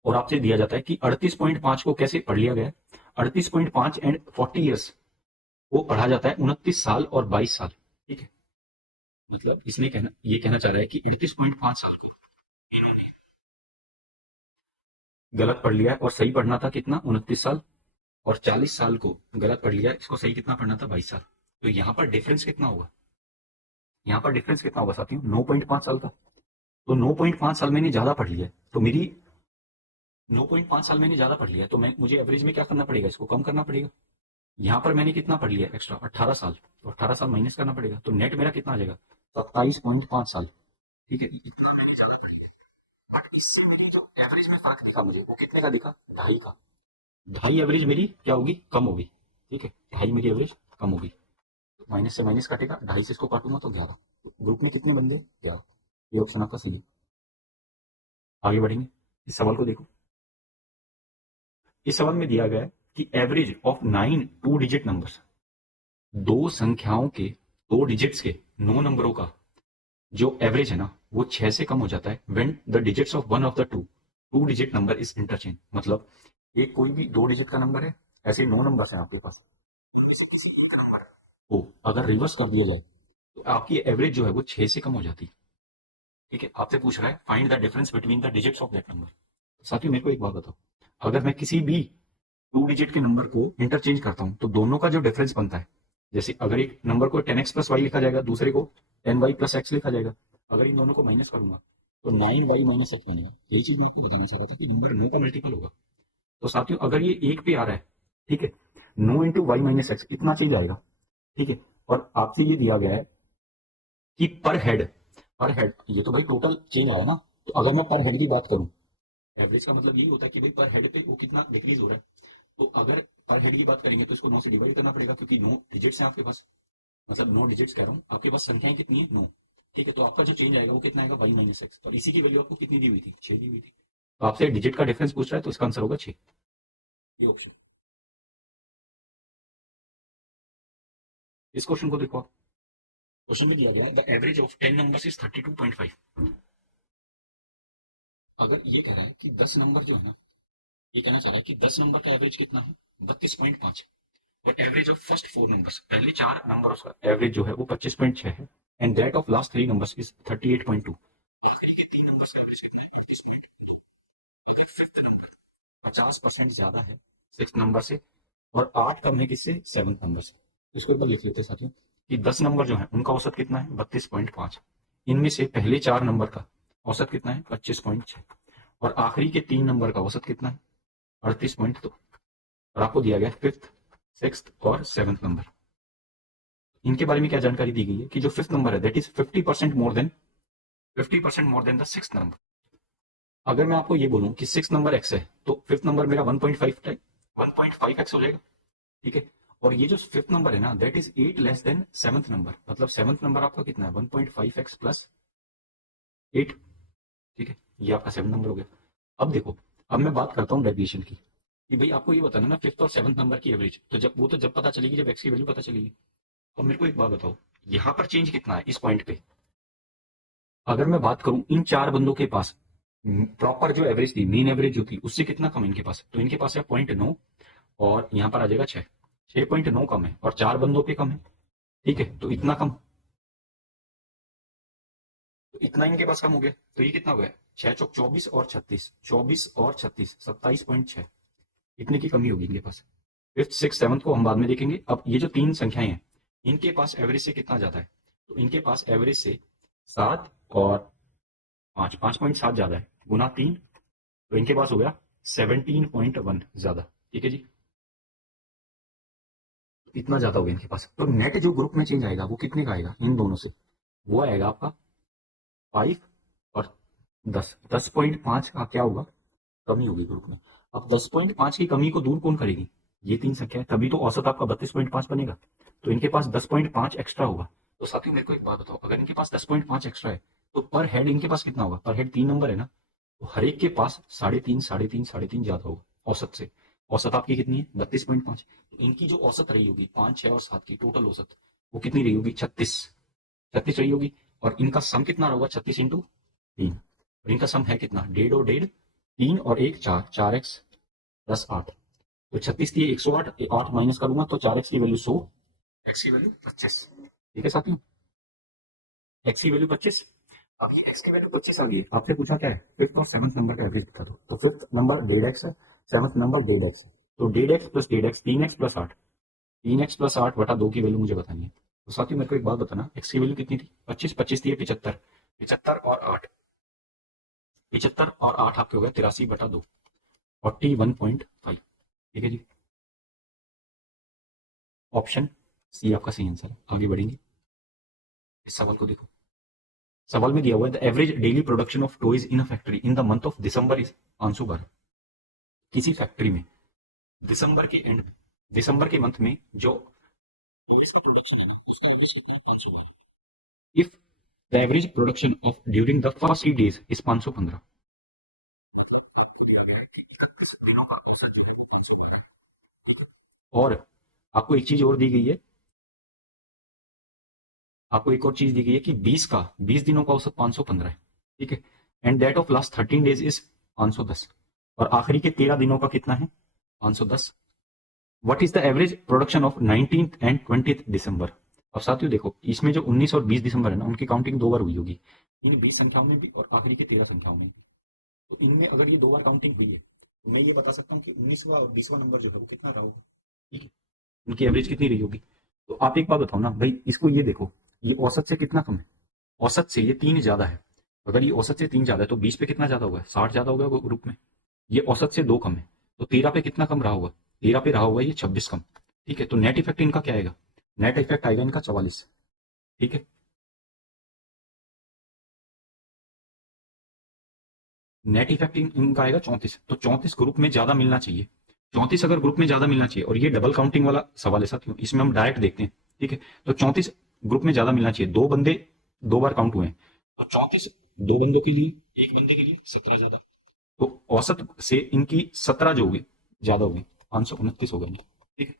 और आपसे दिया जाता है कि 38.5 को कैसे पढ़ लिया गया है, 38.5 एंड 40 ईयर्स को पढ़ा जाता है 29 साल और 22 साल, ठीक है, मतलब इसने ये कहना चाह रहा है कि 38.5 साल को इन्होंने गलत पढ़ लिया है और सही पढ़ना था कितना 29 साल, और 40 साल को गलत पढ़ लिया, इसको सही कितना पढ़ना था 22 साल, तो यहाँ पर डिफरेंस कितना होगा, यहाँ पर डिफरेंस कितना होगा साथियों 9.5 साल का, तो 9.5 साल मैंने ज्यादा पढ़ लिया है, तो मेरी 9.5 साल मैंने ज्यादा पढ़ लिया है, तो मैं मुझे एवरेज में क्या करना पड़ेगा, इसको कम करना पड़ेगा। यहाँ पर मैंने कितना पढ़ लिया एक्स्ट्रा, 18 साल, तो 18 साल माइनस करना पड़ेगा, तो नेट मेरा कितना आ जाएगा, 27.5 साल। ठीक है, इतना मैंने ज्यादा पढ़ लिया। बट इससे मेरी जो एवरेज में फर्क दिखा मुझे, वो कितने का दिखा, 2.5 का। 2.5 एवरेज मेरी क्या होगी, कम होगी। ठीक है, 2.5 मेरी एवरेज कम होगी। माइनस से माइनस कटेगा, 2.5 से इसको काटूंगा तो 11। ग्रुप में कितने बंदे, 11। ये ऑप्शन आपका सही है। आगे बढ़ेंगे, इस सवाल को देखो। इस सवाल में दिया गया है कि average of 9 two digit numbers, दो संख्याओं के, दो डिजिट्स के 9 नंबरों का जो एवरेज है ना, वो 6 से कम हो जाता है when the digits of one of the two digit number is interchange. मतलब एक कोई भी 2 डिजिट का नंबर है, ऐसे 9 नंबर है आपके पास, तो अगर रिवर्स कर दिया जाए तो आपकी एवरेज जो है वो 6 से कम हो जाती है। ठीक है, आपसे पूछ रहा है find the difference between the digits of that number. साथियों मेरे को एक बात बताओ, अगर मैं किसी भी 2 डिजिट के नंबर को इंटरचेंज करता हूं तो दोनों का जो डिफरेंस बनता है, जैसे अगर एक नंबर को 10x प्लस वाई लिखा जाएगा, दूसरे को 10y प्लस एक्स लिखा जाएगा, अगर इन दोनों को माइनस करूंगा तो 9y माइनस एक्स बनेगा। यही चीज मैं आपको बताना चाह रहा था कि नंबर 9 का मल्टीपल होगा। तो साथियों अगर ये एक पे आ रहा है, ठीक है, 9 इंटू वाई माइनस एक्स, इतना चेंज आएगा। ठीक है, और आपसे ये दिया गया है कि पर हेड ये तो भाई टोटल चेंज आया ना, तो अगर मैं पर हेड की बात करूं, एवरेज का मतलब यही होता है कि भाई पर हेड पे वो कितना डिक्रीज हो रहा है। तो अगर पर हेड की बात करेंगे तो इसको 9 से डिवाइड करना पड़ेगा, क्योंकि 9 डिजिट्स हैं आपके पास, मतलब 9 डिजिट्स कह रहा हूँ, आपके पास संख्याएं कितनी है, 9। ठीक है, तो आपका जो चेंज आएगा वो कितना आएगा, वाई माइनस एक्स, और इसी की वैल्यू आपको कितनी दी हुई थी, 6 दी हुई थी। तो आपसे डिजिट का डिफरेंस पूछ रहा है, तो इसका आंसर होगा 6, ये ऑप्शन। इस क्वेश्चन को देखो, क्वेश्चन में दिया गया है the average of 10 numbers is 32.5। अगर ये कह रहा है कि 10 नंबर जो है ना, ये कहना चाह रहा है कि 10 नंबर का एवरेज कितना है, 32.5, और एवरेज ऑफ फर्स्ट 4 नंबर्स, पहले 4 नंबर का एवरेज जो है वो 25.6 है, and that of last 3 numbers is 38.2। आखिरी के 3 नंबर्स का एवरेज कितना है, 38.2। अगर फिफ्थ नंबर 50% ज्यादा है सिक्स नंबर से, और 8 कम है किससे, 7 नंबर से। इसको एक बार लिख लेते हैं साथियों कि 10 नंबर जो है उनका औसत कितना है, 32.5। इनमें से पहले 4 नंबर का औसत कितना है, 25.6, और आखिरी के 3 नंबर का औसत कितना है, 38.2। और आपको दिया गया फिफ्थ, सिक्स और सेवंथ नंबर। इनके बारे में क्या जानकारी दी गई है कि जो फिफ्थ नंबर है that is 50% more than the six number. अगर मैं आपको ये बोलूं कि सिक्स नंबर एक्स है, तो फिफ्थ नंबर मेरा 1.5x हो जाएगा। ठीक है, और ये जो फिफ्थ नंबर है ना that is 8 less than seventh number, मतलब सेवंथ नंबर आपका कितना है, 1.5x प्लस 8। ठीक है, ये आपका 7 नंबर हो गया। अब देखो, अब मैं बात करता हूँ डेविएशन की, कि भाई आपको ये बताना ना फिफ्थ और सेवंथ नंबर की एवरेज, तो जब वो तो जब पता चलेगी जब एक्स की वैल्यू पता चलेगी। अब मेरे को एक बात बताओ, यहां पर चेंज कितना है इस पॉइंट पे। अगर मैं बात करूं इन 4 बंदों के पास प्रॉपर जो एवरेज थी, मीन एवरेज जो थी, उससे कितना कम इनके पास, तो इनके पास है 0.9, और यहां पर आ जाएगा 6.9 कम है, और 4 बंदों पे कम है। ठीक है, तो इतना कम, तो इतना इनके पास कम हो गया, तो ये कितना हो गया, 6 चौक 24 और 36, 24 और 36, 27.6, इतने की कमी होगी इनके पास। फिफ्थ सिक्स सेवंथ को हम बाद में देखेंगे। अब ये जो 3 संख्याएं हैं, इनके पास एवरेज से कितना ज्यादा है, तो इनके पास एवरेज से 7 और 5.7 ज्यादा है, गुना 3, तो इनके पास हो गया 17.1 ज्यादा। ठीक है जी, इतना ज्यादा हो गया इनके पास। तो नेट जो ग्रुप में चेंज आएगा वो कितने का आएगा इन दोनों से, वो आएगा आपका 5 और 10.5 का क्या होगा, कमी होगी ग्रुप में। अब 10.5 की कमी को दूर कौन करेगी, ये 3 संख्या है, तभी तो औसत आपका 32.5 बनेगा। तो इनके पास 10.5 एक्स्ट्रा होगा। तो साथियों मेरे को एक बात बताओ, अगर इनके पास 10.5 एक्स्ट्रा है तो पर हेड इनके पास कितना होगा, पर हेड 3 नंबर है ना, तो हर एक के पास 3.5 3.5 ज्यादा होगा औसत से। औसत आपकी कितनी है, 32.5। इनकी जो औसत रही होगी 5, 6 और 7 की टोटल औसत, वो कितनी रही होगी, 36 रही होगी। और इनका सम कितना होगा, 36 इंटू 3, और इनका सम है कितना, 1.5 और 1.5, 3 और 1 4, 4x प्लस 8, तो 36 थी 108, 8 माइनस करूंगा तो 4x की वैल्यू 100, x की वैल्यू 25। ठीक है साथियों, x की वैल्यू 25। अब ये x की वैल्यू 25 आ गई, आपसे पूछा क्या है, फिफ्थ और सेवंथ नंबर का एवरेज बता दो। तो फिफ्थ नंबर 1.5x है, सेवंथ नंबर 1.5x है, तो 1.5x plus 1.5x 3x plus 8, 3x plus 8 बटा 2 की वैल्यू मुझे बतानी है। तो साथियों मेरे को एक बात बताना, x की वैल्यू कितनी थी, 25, 25 थी 75, 75 और 8, 75 और 8 आपके हो गए 83/2, 41.5। ठीक है जी, ऑप्शन सी आपका सही आंसर है। आगे बढ़ेंगे, इस सवाल को देखो। सवाल में दिया हुआ है the average daily production of toys in a factory in the month of December is 512। किसी फैक्ट्री में दिसंबर के एंड में, दिसंबर के मंथ में जो टॉयज का प्रोडक्शन है ना, उसका एवरेज कितना है? 512। If the average production of during the first 3 days is 515, मतलब आपको दिया गया है कि 31 दिनों का औसत जो है वो 512। और आपको एक चीज और दी गई है, आपको एक और चीज दी गई है कि 20 दिनों का औसत 515 है। ठीक है, and that of last 13 days is 510, और आखिरी के 13 दिनों का कितना है? 510। What is the average production of 19th and 20th दिसंबर? अब साथियों देखो, इसमें जो 19 और 20 दिसंबर है ना, उनकी काउंटिंग 2 बार हुई होगी, इन 20 संख्याओं में भी और आखिरी के 13 संख्याओं में भी। तो इनमें अगर ये 2 बार काउंटिंग हुई है, तो मैं ये बता सकता हूँ कि 19वां और 20वां नंबर जो है वो कितना रहा होगा। ठीक है, उनकी एवरेज कितनी रही होगी। तो आप एक बात बताओ ना भाई, इसको ये देखो, ये औसत से कितना कम है? औसत से ये 3 ज्यादा है। अगर ये औसत से 3 ज्यादा है तो 20 पे कितना ज्यादा होगा? 60 ज्यादा होगा ग्रुप में। ये औसत से 2 कम है, तो 13 पे कितना कम रहा होगा? 13 पे रहा होगा ये 26 कम। ठीक है, तो नेट इफेक्ट इनका क्या आएगा? नेट इफेक्ट आएगा इनका 44। ठीक है, नेट इफेक्ट इनका आएगा 34। तो 34 ग्रुप में ज्यादा मिलना चाहिए। 34 अगर ग्रुप में ज्यादा मिलना चाहिए, और ये डबल काउंटिंग वाला सवाल है साथियों, इसमें हम डायरेक्ट देखते हैं। ठीक है, तो 34 ग्रुप में ज्यादा मिलना चाहिए। 2 बंदे 2 बार काउंट हुए हैं, और 34 2 बंदों के लिए, एक बंदे के लिए 17 ज्यादा। तो औसत से इनकी 17 जो होगी ज्यादा होगी, 529 हो गए। ठीक है,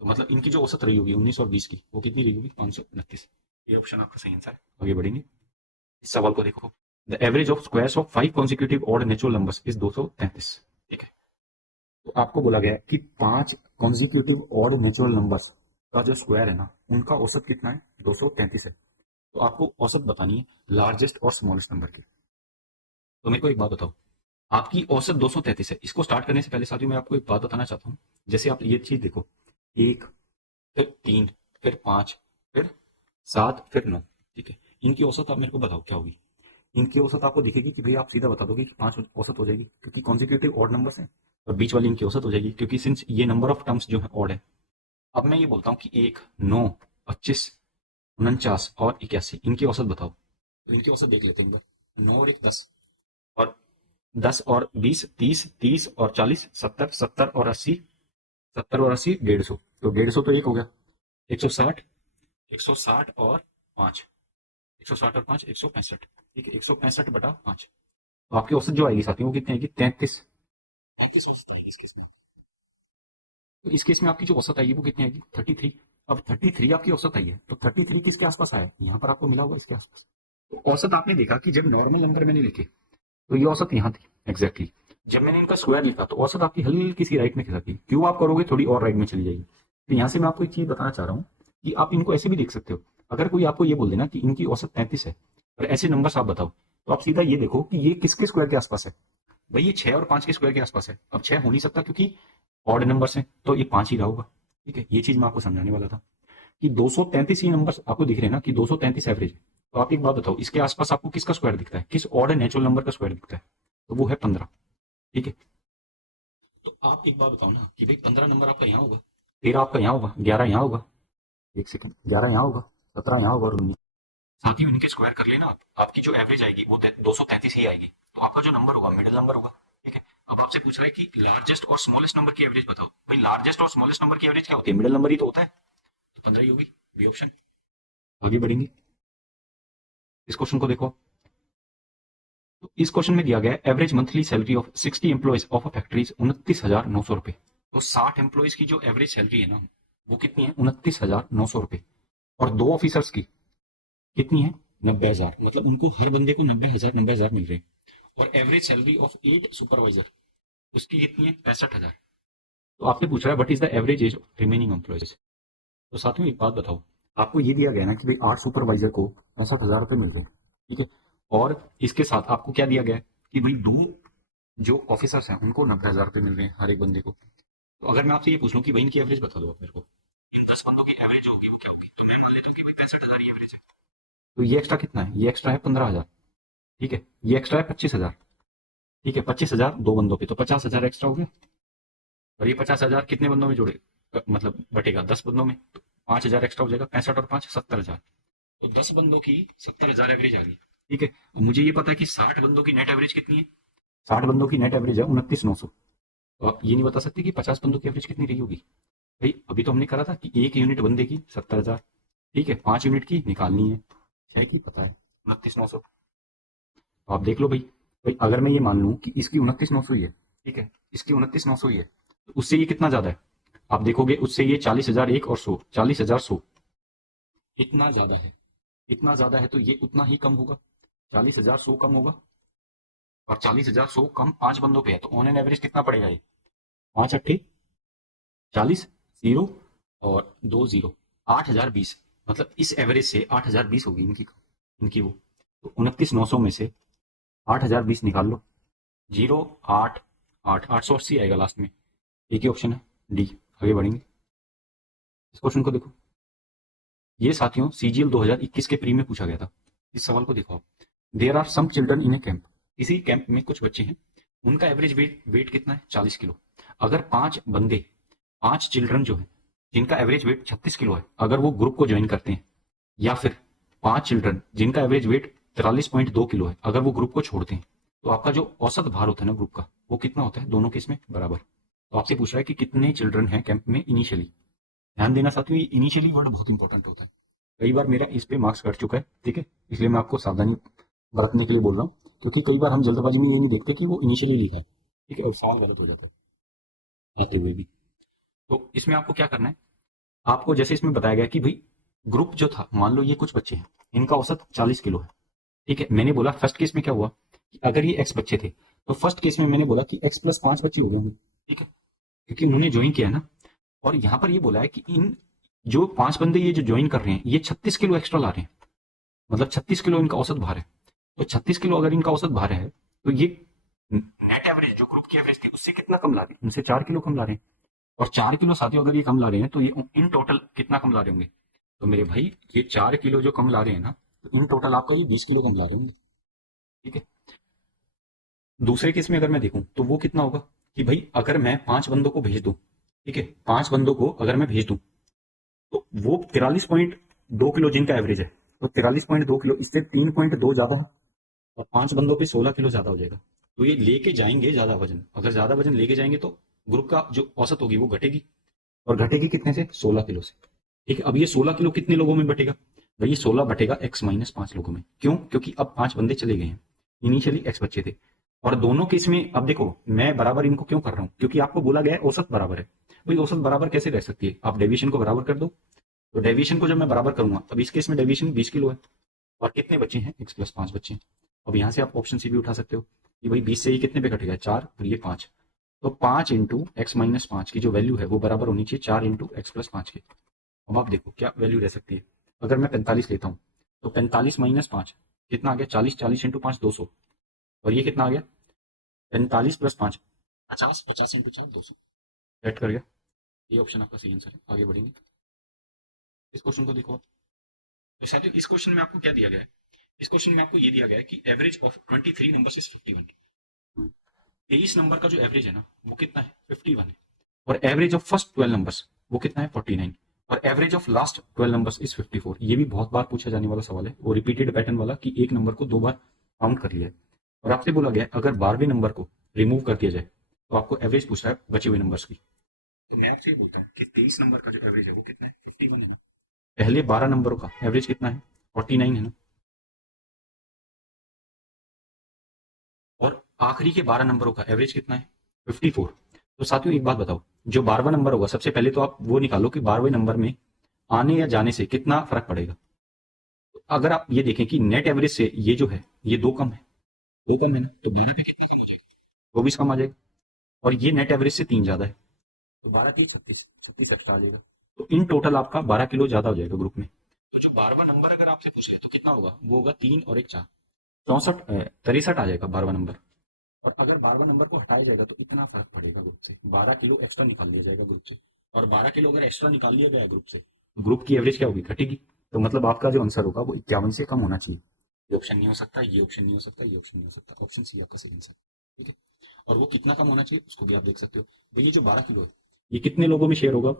तो मतलब इनकी जो औसत रही होगी 19 और 20 की, वो कितनी रही होगी? 529। ये ऑप्शन आपका सही आंसर है। आगे बढ़ेंगे, इस सवाल को देखो। The average of squares of 5 consecutive odd natural numbers is 233। ठीक है, तो आपको बोला गया है कि 5 कॉन्सिक्यूटिव ऑड नेचुरल नंबर्स का जो स्क्वायर है ना, उनका औसत कितना है? 233 है। तो आपको औसत बतानी है लार्जेस्ट और स्मॉलेस्ट नंबर की। तो मेरे को एक बात बताओ, आपकी औसत 233 है। इसको स्टार्ट करने से पहले साथियों मैं आपको एक बात बताना चाहता हूँ। जैसे आप ये चीज देखो, 1, फिर 3, फिर 5, फिर 7, फिर 9। ठीक है, इनकी औसत आप मेरे को बताओ क्या होगी। इनकी औसत आपको दिखेगी कि भैया आप सीधा बता दोगे कि 5 औसत हो जाएगी, क्योंकि कॉन्सिक्यूटिव ऑड नंबर्स हैं। और बीच वाली इनकी औसत हो जाएगी, क्योंकि सिंस ये नंबर ऑफ टर्म्स जो है ऑड है। अब मैं ये बोलता हूँ कि 1, 9, 25, 49 और 81, इनकी औसत बताओ। तो इनकी औसत देख लेते हैं एक बार। 9 और 1 10, और 10 और 20 30, 30 और 40 70, 70 और 80, 70 और 80 150। तो 150 तो एक हो गया। 160, 160 और 5, 160 और 5 165। ठीक है, 165/5। तो आपकी औसत जो आएगी साथियों वो कितनी आएगी? 33। 33 औसत आएगी इस केस में। तो इस केस में आपकी जो औसत आएगी वो कितनी आएगी? 33। अब 33 आपकी औसत आई है, तो 33 किसके आसपास आया है? यहाँ पर आपको मिला होगा इसके आसपास। तो औसत आपने देखा कि जब नॉर्मल नंबर मैंने लिखे, तो ये औसत यहाँ थी एग्जैक्टली। जब मैंने इनका स्क्वायर लिखा तो औसत आपकी हल्की सी राइट में खिसक, क्यों आप करोगे थोड़ी और राइट में चली जाएगी। तो यहाँ से मैं आपको एक चीज बताना चाह रहा हूँ कि आप इनको ऐसे भी देख सकते हो। अगर कोई आपको ये बोल देना कि इनकी औसत 33 है, और ऐसे नंबर आप बताओ, तो आप सीधा ये देखो कि ये किसके स्क्वायर के आसपास है। भाई ये 6 और 5 के स्क्वायर के आसपास है। अब 6 हो नहीं सकता क्योंकि ऑड नंबर्स हैं, तो ये 5 ही रहा होगा। ठीक है, ये चीज मैं आपको समझाने वाला था कि 233 ही नंबर आपको दिख रहे हैं ना, कि 233 एवरेज है। तो आप एक बात बताओ, इसके आसपास आपको किसका स्क्वायर दिखता है? किस ऑड नेचुरल नंबर का स्क्वायर दिखता है? तो वो है 15। ठीक है, तो आप एक बात बताओ ना कि भाई 15 नंबर आपका यहाँ होगा, 13 आपका यहाँ होगा, 11 यहाँ होगा, एक सेकंड, 11 यहाँ होगा, 17 यहाँ होगा, और 19। साथ ही इनके स्क्वायर कर लेना आप, आपकी जो एवरेज आएगी वो 233 ही आएगी। तो आपका जो नंबर होगा मिडिल नंबर होगा। ठीक है, अब आपसे पूछ रहा है कि लार्जेस्ट और स्मॉलेस्ट नंबर की एवरेज बताओ। भाई लार्जेस्ट और स्मॉलेस्ट नंबर की एवरेज क्या होती है? मिडिल नंबर ही तो होता है। तो 15 ही होगी, बी ऑप्शन। आगे बढ़ेंगे, इस क्वेश्चन को देखो। तो इस क्वेश्चन में दिया गया है average monthly salary of 60 employees of a factory 29,900 रुपए। तो 60 एम्प्लॉइज की जो एवरेज सैलरी है ना, वो कितनी है? 29,900 रुपए। और 2 ऑफिसर्स की कितनी है? 90,000। मतलब उनको हर बंदे को 90,000 90,000 मिल रहे हैं। और एवरेज सैलरी ऑफ 8 सुपरवाइजर, उसकी कितनी है? 65,000। तो आपसे पूछ रहा है what is the average age of remaining employees. तो साथ में एक बात बताओ, आपको ये दिया गया ना कि भाई 8 सुपरवाइजर को 65,000 रुपए मिल रहे हैं। ठीक है, और इसके साथ आपको क्या दिया गया है कि भाई 2 जो ऑफिसर्स हैं उनको 90,000 रुपए मिल रहे हैं हर एक बंदे को। तो अगर मैं आपसे ये पूछ लूं कि भाई इनकी एवरेज बता दो आप मेरे को, इन 10 बंदों की एवरेज होगी वो क्या होगी, तो मैं मान लेता हूँ कि भाई 65,000 ही एवरेज है। तो ये एक्स्ट्रा कितना है? ये एक्स्ट्रा है 15,000। ठीक है, ये एक्स्ट्रा है 25,000। ठीक है, 25,000 दो बंदों पे तो 50,000 एक्स्ट्रा हो गया। और ये 50,000 कितने बंदों में जुड़े, मतलब बटेगा 10 बंदों में, तो 5,000 एक्स्ट्रा हो जाएगा, 65 और 5 70,000। तो 10 बंदों की 70,000 एवरेज आ गई। ठीक है, अब मुझे ये पता है कि 60 बंदों की नेट एवरेज कितनी है। 60 बंदों की नेट एवरेज है 29,900। तो आप ये नहीं बता सकते कि 50 बंदों की एवरेज कितनी रही होगी। भाई अभी तो हमने करा था कि एक यूनिट बंदे की 70,000। ठीक है, 5 यूनिट की निकालनी है, 6 की पता है 29,900। तो आप देख लो भाई, भाई अगर मैं ये मान लूं कि इसकी 29,900 ही है, ठीक है, इसकी 29,900 ही है, तो उससे ये कितना ज्यादा है। आप देखोगे उससे ये 40,001 और 100, 40,100 इतना ज्यादा है। इतना ज्यादा है तो ये उतना ही कम होगा, 40,100 कम होगा। और 40,100 कम 5 बंदों पे है, तो ऑन एन एवरेज कितना पड़ेगा ये, 5 अट्ठे 40, जीरो और 2 जीरो, 8,020। मतलब इस एवरेज से 8,020 होगी इनकी, इनकी वो। तो 29,900 में से 8,020 निकाल लो, 0 8 8 880 आएगा लास्ट में। एक ही ऑप्शन है डी। आगे बढ़ेंगे, इस क्वेश्चन को देखो। ये साथियों सीजीएल 2021 के प्री में पूछा गया था। इस सवाल को देखो आप। There are some children in a camp. इसी कैंप में कुछ बच्चे हैं, उनका एवरेज वेट कितना है, 40 किलो। अगर 5 बंदे, 5 चिल्ड्रन जो है जिनका एवरेज वेट 36 किलो है, अगर वो ग्रुप को ज्वाइन करते हैं, या फिर 5 चिल्ड्रन जिनका एवरेज वेट 43.2 किलो है, अगर वो ग्रुप को छोड़ते हैं, तो आपका जो औसत भार होता है ना ग्रुप का, वो कितना होता है दोनों केस में बराबर। तो आपसे पूछ रहा है कि कितने चिल्ड्रन हैं कैंप में इनिशियली। ध्यान देना साथियों, ये इनिशियली वर्ड बहुत इंपॉर्टेंट होता है। कई बार मेरा इस पे मार्क्स कट चुका है, ठीक है, इसलिए मैं आपको सावधानी बरतने के लिए बोल रहा हूँ, क्योंकि कई बार हम जल्दबाजी में ये नहीं देखते कि वो इनिशियली लिखा है, ठीक है, और सवाल गलत हो जाता है आते हुए भी। तो इसमें आपको क्या करना है, आपको जैसे इसमें बताया गया कि भाई ग्रुप जो था, मान लो ये कुछ बच्चे हैं, इनका औसत 40 किलो है। ठीक है, मैंने बोला फर्स्ट केस में क्या हुआ कि अगर ये एक्स बच्चे थे, तो फर्स्ट केस में मैंने बोला कि एक्स प्लस 5 बच्चे हो गए होंगे। ठीक है, क्योंकि उन्होंने ज्वाइन किया है ना। और यहां पर ये बोला है कि इन जो 5 बंदे ये जो ज्वाइन कर रहे हैं, ये 36 किलो एक्स्ट्रा ला रहे हैं, मतलब 36 किलो इनका औसत भार है। तो 36 किलो अगर इनका औसत भार है, तो ये नेट एवरेज जो ग्रुप की एवरेज थी उससे कितना कम ला रहे हैं, उनसे 4 किलो कम ला रहे हैं। और 4 किलो साथियों अगर ये कम ला रहे हैं, तो ये इन टोटल कितना कम ला रहे होंगे। तो मेरे भाई ये 4 किलो जो कम ला रहे हैं ना, तो इन टोटल आपका ये 20 किलो कम ला रहे होंगे। ठीक है, दूसरे केस में अगर मैं देखूं तो वो कितना होगा कि भाई अगर मैं 5 बंदों को भेज दूं, ठीक है, 5 बंदों को अगर मैं भेज दूं, तो वो 43.2 किलो जिनका एवरेज है, तो 43.2 किलो, इससे 3.2 ज्यादा है। और 5 बंदों पे 16 किलो ज्यादा हो जाएगा। तो ये लेके जाएंगे ज्यादा वजन, अगर ज्यादा वजन लेके जाएंगे तो ग्रुप का जो औसत होगी वो घटेगी। और घटेगी कितने से, 16 किलो से। ठीक है, अब ये 16 किलो कितने लोगों में बटेगा, भाई ये 16 बटेगा x-5 लोगों में। क्यों, क्योंकि अब 5 बंदे चले गए हैं, इनिशियली x बच्चे थे। और दोनों केस में अब देखो मैं बराबर इनको क्यों कर रहा हूं, क्योंकि आपको बोला गया है औसत बराबर है। भाई औसत बराबर कैसे रह सकती है, आप डेविएशन को बराबर कर दो। तो डेविएशन को जब मैं बराबर करूंगा, तब इस केस में डेविएशन 20 किलो है। और कितने बच्चे हैं, x+5 बच्चे हैं। अब यहां से आप ऑप्शन सी भी उठा सकते हो कि भाई 20 से ये कितने पे घटेगा, 4 और ये 5। तो 5 इंटू x-5 की जो वैल्यू है वो बराबर होनी चाहिए 4 इंटू x+5 के। अब आप देखो क्या वैल्यू रह सकती है। अगर मैं 45 लेता हूँ, तो 45-5 कितना आ गया, 40, 40 इंटू 5 200। और ये कितना आ गया, 45+5 50, 50 इंटू 4 200। सेट कर गया, ये ऑप्शन आपका सही आंसर है। आगे बढ़ेंगे, इस क्वेश्चन को देखो। तो साथियों इस क्वेश्चन में आपको क्या दिया गया है, इस क्वेश्चन में आपको ये दिया गया है कि average of 23 numbers is 51। 23 number का जो एवरेज है ना वो कितना है, 51 है। और एवरेज ऑफ फर्स्ट 12 नंबर्स वो कितना है, 49। और average of last 12 numbers is 54। ये भी बहुत बार पूछा जाने वाला सवाल है, वो रिपीटेड पैटर्न वाला कि एक नंबर को 2 बार काउंट कर लिया है। और आपसे बोला गया है अगर 12वें नंबर को रिमूव कर दिया जाए, तो आपको एवरेज पूछ रहा है बचे हुए नंबर्स की। तो मैं आपसे ये बोलता हूँ कि 23 नंबर का जो एवरेज है वो कितना है, 51 है ना। पहले 12 नंबरों का एवरेज कितना है, 49 है ना। और आखिरी के 12 नंबरों का एवरेज कितना है, 54। तो साथियों एक बात बताओ, जो 12वां नंबर होगा, सबसे पहले तो आप वो निकालो कि 12वें नंबर में आने या जाने से कितना फर्क पड़ेगा। तो अगर आप ये देखें कि नेट एवरेज से ये जो है ये 2 कम है, 2 कम है ना, तो 12 पे कितना कम हो जाएगा, 24 कम आ जाएगा। और ये नेट एवरेज से 3 ज्यादा है, तो 12 की 36, 36 एक्स्ट्रा आ जाएगा। तो इन टोटल आपका 12 किलो ज्यादा हो जाएगा ग्रुप में। तो जो 12वां नंबर अगर आपसे पूछे तो कितना होगा, वो होगा 3 और 1 4, 64 63 आ जाएगा 12वां नंबर। और अगर 12वां नंबर को हटाया जाएगा तो इतना फर्क पड़ेगा ग्रुप से, 12 किलो एक्स्ट्रा निकाल दिया जाएगा ग्रुप से। और 12 किलो अगर एक्स्ट्रा निकाल लिया गया ग्रुप से, ग्रुप की एवरेज क्या होगी, घटेगी। तो मतलब आपका जो आंसर होगा वो 51 से कम होना चाहिए। ये ऑप्शन नहीं हो सकता, ये ऑप्शन नहीं हो सकता, ये ऑप्शन नहीं हो सकता, ऑप्शन सी आपका सही आंसर। ठीक है, और वो कितना कम होना चाहिए उसको भी आप देख सकते हो। भाई ये जो 12 किलो है ये कितने लोगों में शेयर होगा?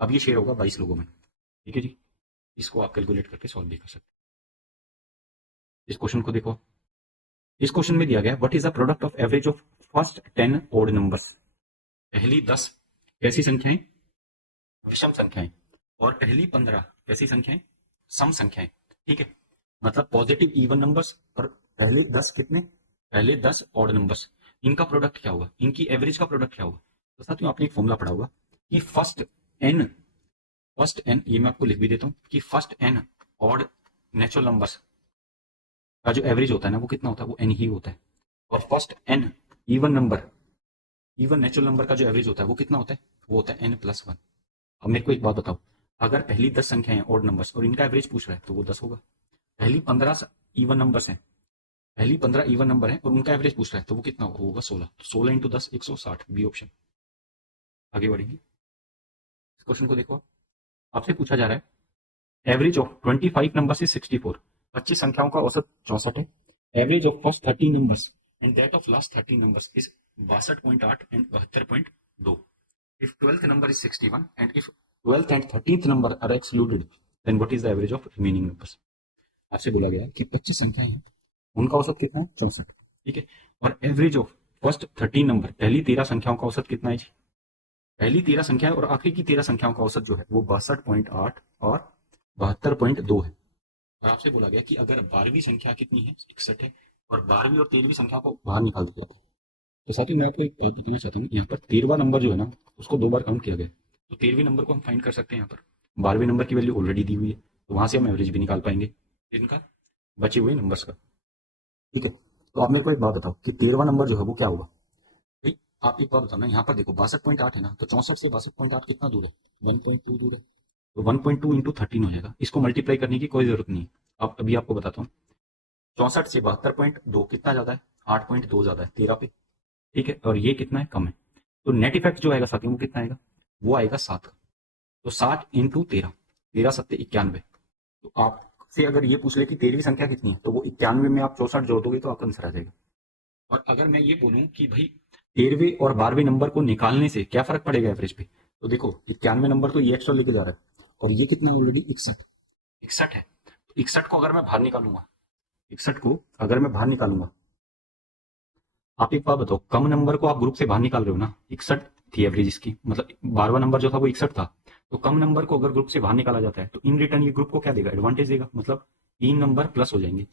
अब ये शेयर होगा 22 लोगों में। ठीक है जी, इसको आप कैलकुलेट करके सॉल्व भी कर सकते हैं। इस क्वेश्चन को देखो, इस क्वेश्चन में दिया गया what is the product of average of first 10 odd numbers. पहली 10 कैसी संख्याएं? विषम संख्याएं। और पहली 15 कैसी संख्याएं? सम संख्याएं। ठीक है, मतलब पॉजिटिव इवन नंबर्स। और पहले 10 कितने? पहले 10 ऑड नंबर्स। इनका प्रोडक्ट क्या होगा? इनकी एवरेज का प्रोडक्ट क्या होगा? तो साथियों आपने एक फॉर्मूला पढ़ा होगा कि फर्स्ट एन, ये मैं आपको लिख भी देता हूं कि first n odd natural numbers का जो एवरेज होता है ना वो कितना होता है? वो एन ही होता है। और first n even number, even natural number का जो एवरेज होता है वो कितना होता है? वो होता है n+1। अब मेरे को एक बात बताओ, अगर पहली 10 संख्याएं ऑड नंबर्स और इनका एवरेज पूछ रहा है तो वो 10 होगा। पहली 15 इवन नंबर्स हैं, पहली 15 इवन नंबर है और उनका एवरेज पूछ रहा है तो वो कितना होगा? वो होगा 16। तो 16 इंटू 10 160, बी ऑप्शन। आगे बढ़ेंगे, इस क्वेश्चन को देखो, आपसे पूछा जा रहा है एवरेज ऑफ 25 नंबर्स इज 64। 25 संख्याओं का औसत 64 है। Average of first 13 numbers and that of last 13 numbers is 62.8 and 72.2। If 12th number is 61 and if 12th and 13th number are excluded then what is the average of remaining numbers। आपसे बोला गया है कि 25 संख्याएं हैं, उनका औसत कितना है? 64। ठीक है, और एवरेज ऑफ फर्स्ट 13 नंबर, पहली 13 संख्याओं का औसत कितना है जी? पहली 13 संख्याएं और आखिरी की 13 संख्याओं का औसत जो है वो 62.8 और 72.2 है। और आपसे बोला गया कि अगर 12वीं संख्या कितनी है? 61 है, और 12वीं और 13वीं संख्या को बाहर निकाल दिया जाता है। तो साथ ही मैं आपको एक बात बताना चाहता हूँ, यहाँ पर 13वां नंबर जो है ना उसको 2 बार काउंट किया गया। तो 13वें नंबर को हम फाइंड कर सकते हैं। यहाँ पर 12वें नंबर की वैल्यू ऑलरेडी दी हुई है तो वहां से हम एवरेज भी निकाल पाएंगे इनका बचे हुए नंबर्स का। ठीक है, तो आप मेरे को एक बात बताओ कि 13वां नंबर जो है वो क्या होगा? भाई आप एक बात बताओ ना, यहाँ पर देखो 62.8 है ना, तो 64 से 62.8 कितना दूर है? 1.2 दूर है। तो 1.2 इंटू 13 हो जाएगा। इसको मल्टीप्लाई करने की कोई जरूरत नहीं है। अब अभी आपको बताता हूँ, 64 से 72.2 कितना ज्यादा है? 8.2 ज्यादा है 13 पे। ठीक है, और ये कितना है? कम है। तो नेट इफेक्ट जो आएगा साथियों वो कितना आएगा? वो आएगा 7 का। तो 7 इंटू 13, 13 सत्ते 91। तो आपसे अगर ये पूछ ले कि 13वीं संख्या कितनी है तो वो 91 में आप 64 जोड़ दोगे तो आपका आंसर आ जाएगा। और अगर मैं ये बोलूं कि भाई 13वें और 12वें नंबर को निकालने से क्या फर्क पड़ेगा एवरेज पे, तो देखो 91 नंबर तो ये एक्स्ट्रा लेके जा रहा है और ये कितना ऑलरेडी 61, 61 है। तो 61 को अगर मैं बाहर निकालूंगा, 61 को अगर मैं बाहर निकालूंगा, आप एक बात बताओ, कम नंबर को आप ग्रुप से बाहर निकाल रहे हो ना, 61 थी एवरेज इसकी, मतलब 12वां नंबर जो था वो 61 था। तो कम नंबर को अगर ग्रुप से बाहर निकाला जाता है तो इन रिटर्न ये ग्रुप को क्या देगा? एडवांटेज देगा, मतलब 3 नंबर प्लस हो जाएंगे।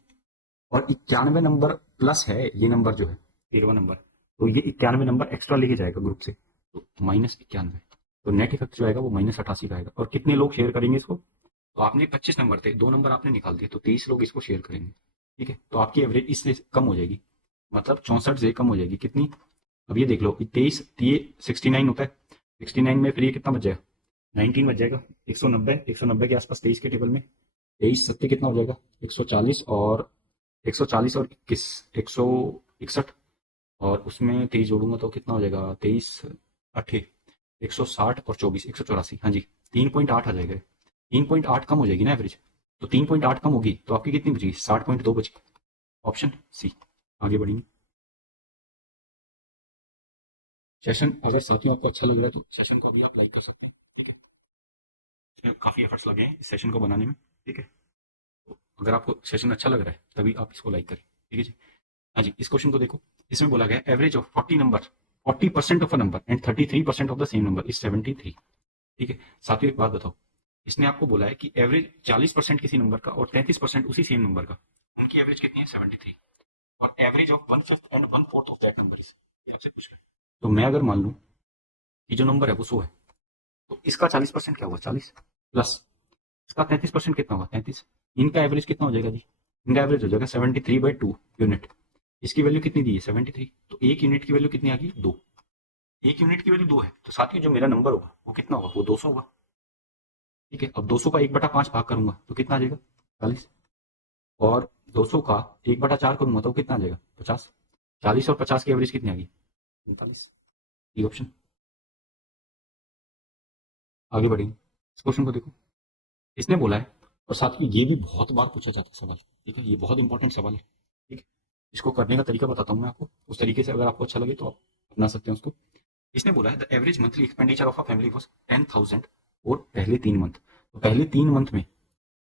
और 91 नंबर प्लस है ये नंबर जो है 13वां नंबर, तो ये 91 नंबर एक्स्ट्रा लेके जाएगा ग्रुप से, तो -91। तो नेट इफेक्ट जो आएगा वो -88 का आएगा। और कितने लोग शेयर करेंगे इसको? तो आपने 25 नंबर थे, 2 नंबर आपने निकाल दिए तो 23 लोग इसको शेयर करेंगे। ठीक है, तो आपकी एवरेज इससे कम हो जाएगी, मतलब 64 से कम हो जाएगी। कितनी? अब ये देख लो, 23 ये 69 होता है, 69 में फिर ये कितना बच जाएगा? 19 बच जाएगा। 190 के आसपास 23 के टेबल में, 23 सत्ते कितना हो जाएगा? 140 और 140 और 21 161, और उसमें 23 जोड़ूंगा तो कितना हो जाएगा? 23 अट्ठे 160 और 24 184। हाँ जी, 3.8 आ जाएगा। 3.8 कम हो जाएगी ना एवरेज, तो 3.8 कम होगी तो आपकी कितनी बची? 60.2 बची। Option C. आगे बढ़ेंगे। सेशन अगर साथियों आपको अच्छा लग रहा है तो सेशन को अभी आप लाइक कर सकते हैं। ठीक है, इसमें काफी एफर्ट्स लगे हैं इस सेशन को बनाने में। ठीक है, तो अगर आपको सेशन अच्छा लग रहा है तभी आप इसको लाइक करें। ठीक है जी। हाँ जी, इस क्वेश्चन को देखो, इसमें बोला गया average of 40 number, 40% of a number and 33% of the same number is 73। ठीक है, साथियों एक बात बताओ, इसने आपको बोला है कि एवरेज 40% किसी नंबर का और 33% उसी सेम नंबर का, उनकी एवरेज कितनी है? 73। और average of 1/5 and 1/4 of that number is, ये आपसे पूछ रहा है। तो मैं अगर मान लूं कि जो नंबर है वो 100 है, तो इसका 40% क्या हुआ? 40 प्लस इसका 33% कितना हुआ? 33। इनका एवरेज कितना हो जाएगा जी? इनका एवरेज हो जाएगा 73/2 यूनिट। इसकी वैल्यू कितनी दी है? 73। तो एक यूनिट की वैल्यू कितनी आ गई? 2। एक यूनिट की वैल्यू 2 है, तो साथ ही जो मेरा नंबर होगा वो कितना होगा? वो 200 होगा। ठीक है, अब 200 का 1/5 भाग करूंगा तो कितना आ जाएगा? 40। और 200 का 1/4 करूंगा तो कितना आ जाएगा? 50। 40 और 50 की एवरेज कितनी आ गई? 45। ये ऑप्शन। आगे बढ़ेंगे, इस क्वेश्चन को देखो, इसने बोला है, और साथ में ये भी बहुत बार पूछा जाता है सवाल। ठीक है, ये बहुत इंपॉर्टेंट सवाल है। ठीक है, इसको करने का तरीका बताता हूँ मैं आपको, उस तरीके से अगर आपको अच्छा लगे तो आप अपना सकते हैं उसको। इसने बोला है the average monthly expenditure of a family was 10,000 और पहले 3 मंथ, तो पहले 3 मंथ में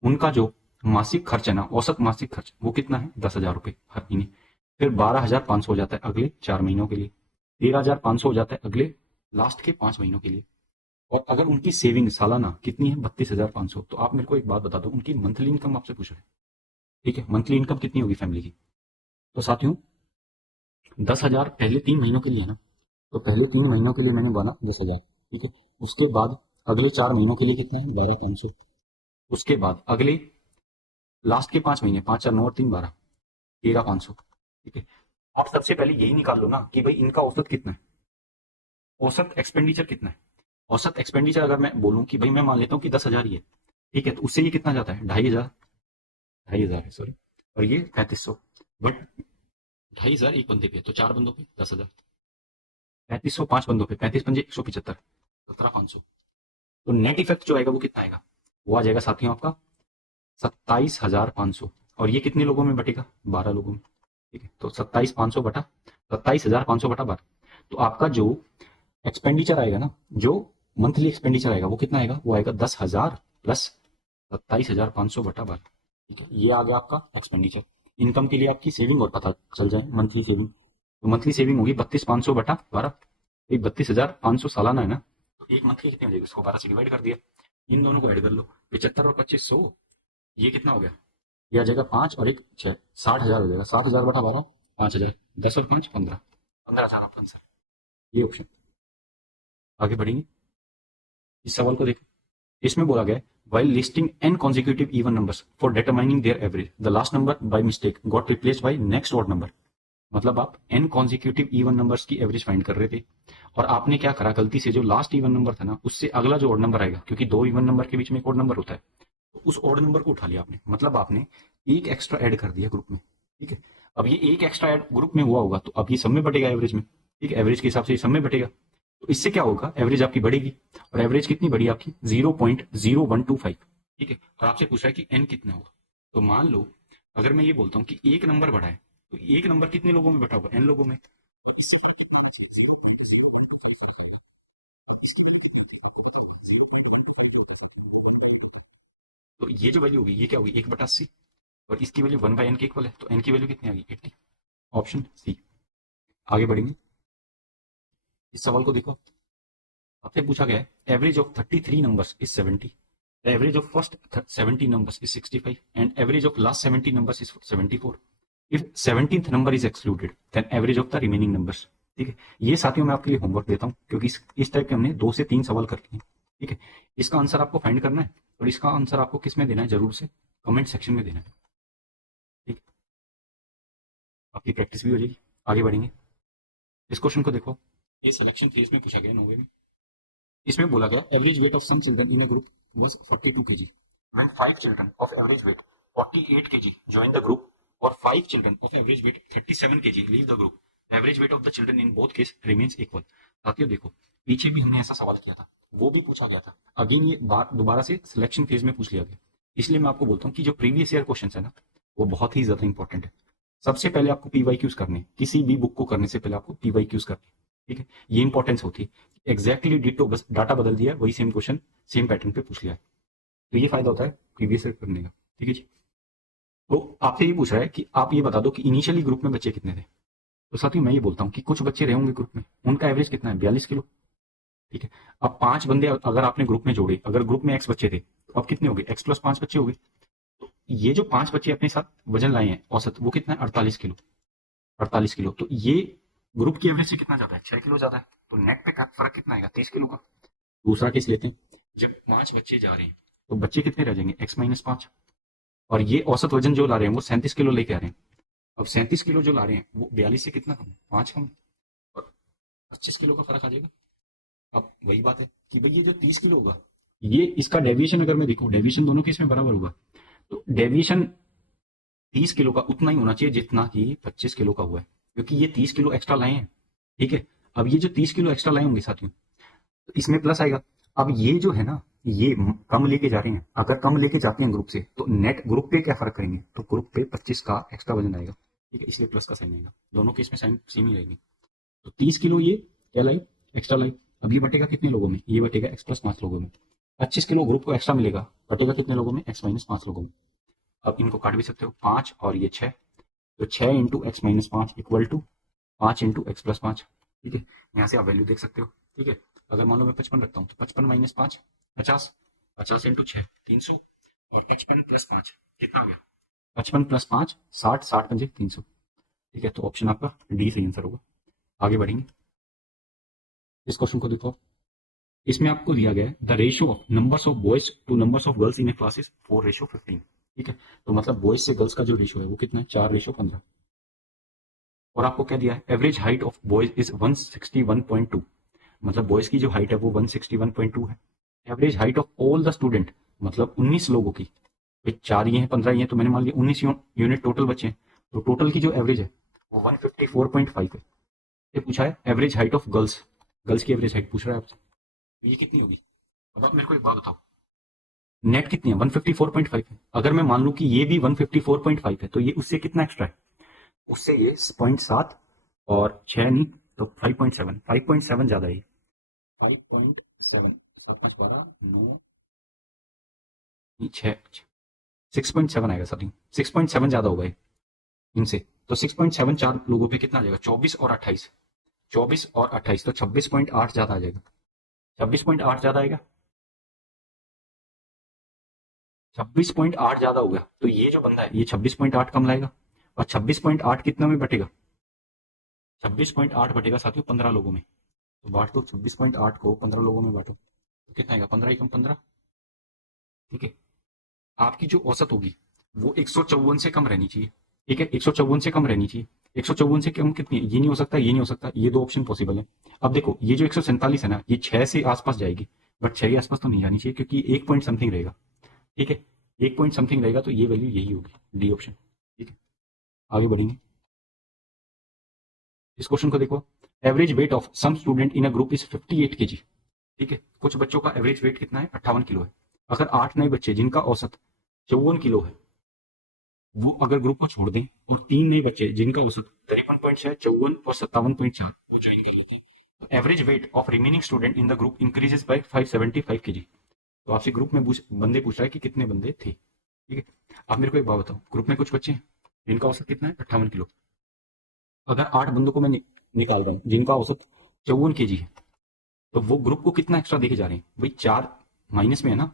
उनका जो मासिक खर्च है ना, औसत मासिक खर्च वो कितना है, 10,000 रुपये हर महीने। फिर 12,500 हो जाता है अगले 4 महीनों के लिए, 13,500 हो जाता है अगले लास्ट के 5 महीनों के लिए। और अगर उनकी सेविंग सालाना कितनी है, 32,500, तो आप मेरे को एक बात बता दो, उनकी मंथली इनकम आपसे पूछ रहे हैं, ठीक है, मंथली इनकम कितनी होगी फैमिली की। तो साथियों 10,000 पहले 3 महीनों के लिए है ना, तो पहले 3 महीनों के लिए मैंने बना 10,000, ठीक है। उसके बाद अगले 4 महीनों के लिए कितना है, 12,500। उसके बाद अगले लास्ट के 5 महीने, 5 4 9 और 3 12, 13,500, ठीक है। आप सबसे पहले यही निकाल लो ना कि भाई इनका औसत कितना है, औसत एक्सपेंडिचर कितना है। औसत एक्सपेंडिचर अगर मैं बोलूं कि भाई मैं मान लेता हूँ कि 10,000 ही है, ठीक है, तो उससे ये कितना जाता है, 2,500, 2,500 है सॉरी, और ये 3,500, बट 2,500 एक बंदे पे, तो 4 बंदों पे 10,000, 3,500 5 बंदों पे, 35 पंजे 175, 17,500। तो नेट इफेक्ट जो आएगा वो कितना आएगा, वो आ जाएगा साथियों आपका 27,500। और ये कितने लोगों में बटेगा, 12 लोगों में, ठीक है। तो 27,500 बटा 27,500 बटा 12, तो आपका जो एक्सपेंडिचर आएगा ना, जो मंथली एक्सपेंडिचर आएगा वो कितना आएगा, वो आएगा 10,000 प्लस 27,500 बटा 12, ठीक है। ये आ गया आपका एक्सपेंडिचर। इनकम के लिए आपकी सेविंग और पता चल जाए, मंथली सेविंग, तो मंथली सेविंग होगी 32,500 बटा 12, एक 32,500 सालाना है ना, तो एक मंथ की कितनी हो जाएगी, उसको 12 से डिवाइड कर दिया, इन दोनों को ऐड कर लो, 75 और 25 100, ये कितना हो गया, ये आ जाएगा 5 और 1 6, 60,000 हो जाएगा, 7,000 बटा 12, 5,000, 10 और 5 15, 15,000 ऑप्शन सर, ये ऑप्शन। आगे बढ़ेंगे, इस सवाल को देखो, इसमें बोला गया है while listing n consecutive even numbers for determining their average the last number by mistake got replaced by next odd number। मतलब आप n consecutive even numbers की एवरेज फाइंड कर रहे थे, और आपने क्या करा, गलती से जो लास्ट इवन नंबर था ना उससे अगला जो ऑड नंबर आएगा, क्योंकि 2 इवन नंबर के बीच में एक ऑड नंबर होता है, तो उस ऑड नंबर को उठा लिया आपने, मतलब आपने एक एक्स्ट्रा ऐड कर दिया ग्रुप में, ठीक है। अब ये एक एक्स्ट्रा ऐड ग्रुप में हुआ होगा तो अब ये सब में बटेगा एवरेज में, ठीक है, एवरेज के हिसाब से ये सब में बटेगा, तो इससे क्या होगा, एवरेज आपकी बढ़ेगी। और एवरेज कितनी बढ़ी आपकी, 0.0125, ठीक है। और आपसे पूछा है कि एन कितना होगा, तो मान लो अगर मैं ये बोलता हूँ कि एक नंबर बढ़ा है, तो एक नंबर कितने लोगों में बटा होगा, एन लोगों में, और इससे फर्क कितना होना चाहिए, 0.0125 फर्क होगा। अब इसकी वैल्यू कितनी होती है आपको पता होगा, 0.125 जो होता है वो 1/8 होता है, तो ये जो वैल्यू होगी ये क्या होगी, 1/80, और इसकी वैल्यू 1/n के इक्वल है, तो n की वैल्यू कितनी आ गई, 80, ऑप्शन सी। आगे बढ़ेंगे, इस सवाल को देखो, आपसे पूछा गया है average of 33 numbers is 70, the average of first 70 numbers is 65 and average of last 70 numbers is 74, if 17th number is excluded then average of the remaining numbers, ठीक है। ये साथियों मैं आपके लिए होमवर्क देता हूँ, क्योंकि इस टाइप के हमने 2 से 3 सवाल कर लिए, ठीक है। इसका आंसर आपको फाइंड करना है, और इसका आंसर आपको किस में देना है, जरूर से कमेंट सेक्शन में देना है, ठीक है, आपकी प्रैक्टिस भी हो जाएगी। आगे बढ़ेंगे, इस क्वेश्चन को देखो, ये सिलेक्शन फेज में पूछा गया 9वीं में। इसमें बोला गया average weight of some children in a group was 42 kg when 5 children of average weight 48 kg join the group or 5 children of average weight 37 kg leave the group, the average weight of the children in both case remains equal। साथियों देखो, पीछे भी हमने ऐसा सवाल किया था, वो भी पूछा गया था, अगेन ये बात दोबारा से सिलेक्शन फेज में पूछ लिया गया, इसलिए मैं आपको बोलता हूँ कि जो प्रीवियस ईयर क्वेश्चन है ना वो बहुत ही ज्यादा इंपॉर्टेंट है। सबसे पहले आपको पीवाईक्यूज करने, किसी भी बुक को करने से पहले आपको पीवाईक्यूज करने, ठीक है, ये इंपॉर्टेंस होती है, एग्जैक्टली डिटो, बस डाटा बदल दिया वही सेम क्वेश्चन सेम पैटर्न पे पूछ लिया है, तो ये फायदा होता है प्रीवियस ईयर करने का, ठीक है जी। तो आपसे ये पूछ रहा है कि आप ये बता दो कि इनिशियली ग्रुप में बच्चे कितने थे, तो साथियों मैं ये बोलता हूँ कि कुछ बच्चे रहे होंगे ग्रुप में, उनका एवरेज कितना है, 42 किलो, ठीक है। अब 5 बंदे अगर आपने ग्रुप में जोड़े, अगर ग्रुप में एक्स बच्चे थे तो अब कितने हो गए, एक्स प्लस 5 बच्चे हो गए, तो ये जो 5 बच्चे अपने साथ वजन लाए हैं औसत, वो कितना है, 48 किलो, 48 किलो, तो ये ग्रुप की एवरेज से कितना ज्यादा है, 6 किलो ज्यादा है, तो नेट पे फर्क कितना आएगा, 30 किलो का। दूसरा केस लेते हैं, जब 5 बच्चे जा रहे हैं तो बच्चे कितने रह जाएंगे, x-5, और ये औसत वजन जो ला रहे हैं वो 37 किलो लेके आ रहे हैं। अब 37 किलो जो ला रहे हैं वो 42 से कितना कम, 5 कम, और 25 किलो का फर्क आ जाएगा। अब वही बात है कि भाई ये जो 30 किलो होगा, ये इसका डेविएशन अगर मैं देखूं, डेविएशन दोनों के इसमें बराबर होगा, तो डेविएशन 30 किलो का उतना ही होना चाहिए जितना कि 25 किलो का हुआ है, क्योंकि ये 30 किलो एक्स्ट्रा लाए हैं, ठीक है। अब ये जो 30 किलो एक्स्ट्रा लाए होंगे साथियों, तो इसमें प्लस आएगा। अब ये जो है ना, ये कम लेके जा रहे हैं, अगर कम लेके जाते हैं ग्रुप से तो नेट ग्रुप पे क्या फर्क करेंगे, तो ग्रुप पे 25 का एक्स्ट्रा वजन आएगा, ठीक है, इसलिए प्लस का साइन आएगा, दोनों केस में साइन सेम ही रहेगी। तो 30 किलो ये क्या लाई, एक्स्ट्रा लाई। अब ये बटेगा कितने लोगों में, ये बटेगा एक्स प्लस 5 लोगों में। 25 किलो ग्रुप को एक्स्ट्रा मिलेगा, बटेगा कितने लोगों में, एक्स माइनस 5 लोगों में। अब इनको काट भी सकते हो, 5 और ये 6, तो 6 into x minus 5 equal to 5 into x plus 5। ठीक है, यहाँ से आप वैल्यू देख सकते हो। ठीक है, अगर मान लो मैं 55 रखता हूँ तो 55 माइनस 5 50, 50 इंटू 6 300, और 55 प्लस 5 कितना हो गया, 55 प्लस 5 60, 60 पंजे 300। ठीक है, तो ऑप्शन आपका डी सही आंसर होगा। आगे बढ़ेंगे, इस क्वेश्चन को देखो। इसमें आपको दिया गया है the ratio of numbers of boys two numbers of girls in A class is 4:15। ठीक है, तो मतलब बॉयज से गर्ल्स का जो रेशियो है वो कितना है, 4:15। और आपको क्या दिया है, average height of boys is 161.2, मतलब बॉयज की जो हाइट है वो 161.2 है। Average height of all the student, मतलब 19 लोगों की, भाई 4 ये हैं 15 ये हैं, तो मैंने मान लिया 19 यूनिट टोटल बचे हैं, तो टोटल की जो एवरेज है वो 154.5 है। ये पूछा है average height of girls, girls की एवरेज हाइट पूछ रहा है आपसे, तो ये कितनी होगी। अब आप मेरे को एक बात बताओ, नेट कितनी है, 154.5 है। अगर मैं मान लूं कि ये भी 154.5 है, तो ये उससे कितना एक्स्ट्रा है, उससे ये 0.7 और 6 नहीं तो 5.7, 5.7 ज्यादा है। 5.7 7 12 9 6 6.7 आएगा सर, 6.7 ज्यादा होगा ये इनसे, तो 6.7 4 लोगों पे कितना आ जाएगा, 24 और 28, 24 और 28 तो 26.8 ज्यादा आ जाएगा, 26.8 ज्यादा आएगा, 26.8 ज्यादा हो गया। तो ये जो बंदा है ये 26.8 कम लाएगा, और 26.8 कितना में बटेगा, 26.8 बटेगा साथियों 15 लोगों में, तो बांट दो 26.8 को 15 लोगों में बांटो, तो कितना आएगा, 15 एकम 15। ठीक है, आपकी जो औसत होगी वो 154 से कम रहनी चाहिए। ठीक है, 154 से कम रहनी चाहिए। 154 से कम कितनी है, ये नहीं हो सकता, ये नहीं हो सकता, ये दो ऑप्शन पॉसिबल है। अब देखो ये जो 147 है ना, ये 6 से आसपास जाएगी, बट 6 के आसपास तो नहीं जानी चाहिए, क्योंकि 1 पॉइंट समथिंग रहेगा। ठीक है, 1 पॉइंट समथिंग रहेगा, तो ये वैल्यू यही होगी, डी ऑप्शन। ठीक है, आगे बढ़ेंगे, इस क्वेश्चन को देखो। Average weight of some student in a group is 58 kg। ठीक है, कुछ बच्चों का एवरेज वेट कितना है, 58 किलो है। अगर 8 नए बच्चे जिनका औसत 54 किलो है, वो अगर ग्रुप को छोड़ दें, और 3 नए बच्चे जिनका औसत 53.6 54 और 57.4 वो ज्वाइन कर लेते हैं, तो average weight of remaining student in the group increases by 575 kg। तो आपसे ग्रुप में बंदे पूछ रहा है कि कितने बंदे थे। ठीक है, आप मेरे को एक बात बताओ, ग्रुप में कुछ बच्चे हैं जिनका औसत कितना है, 58 किलो। अगर 8 बंदों को मैं निकाल रहा हूँ जिनका औसत 54 kg है, तो वो ग्रुप को कितना एक्स्ट्रा देके जा रहे हैं, भाई 4 माइनस में है ना,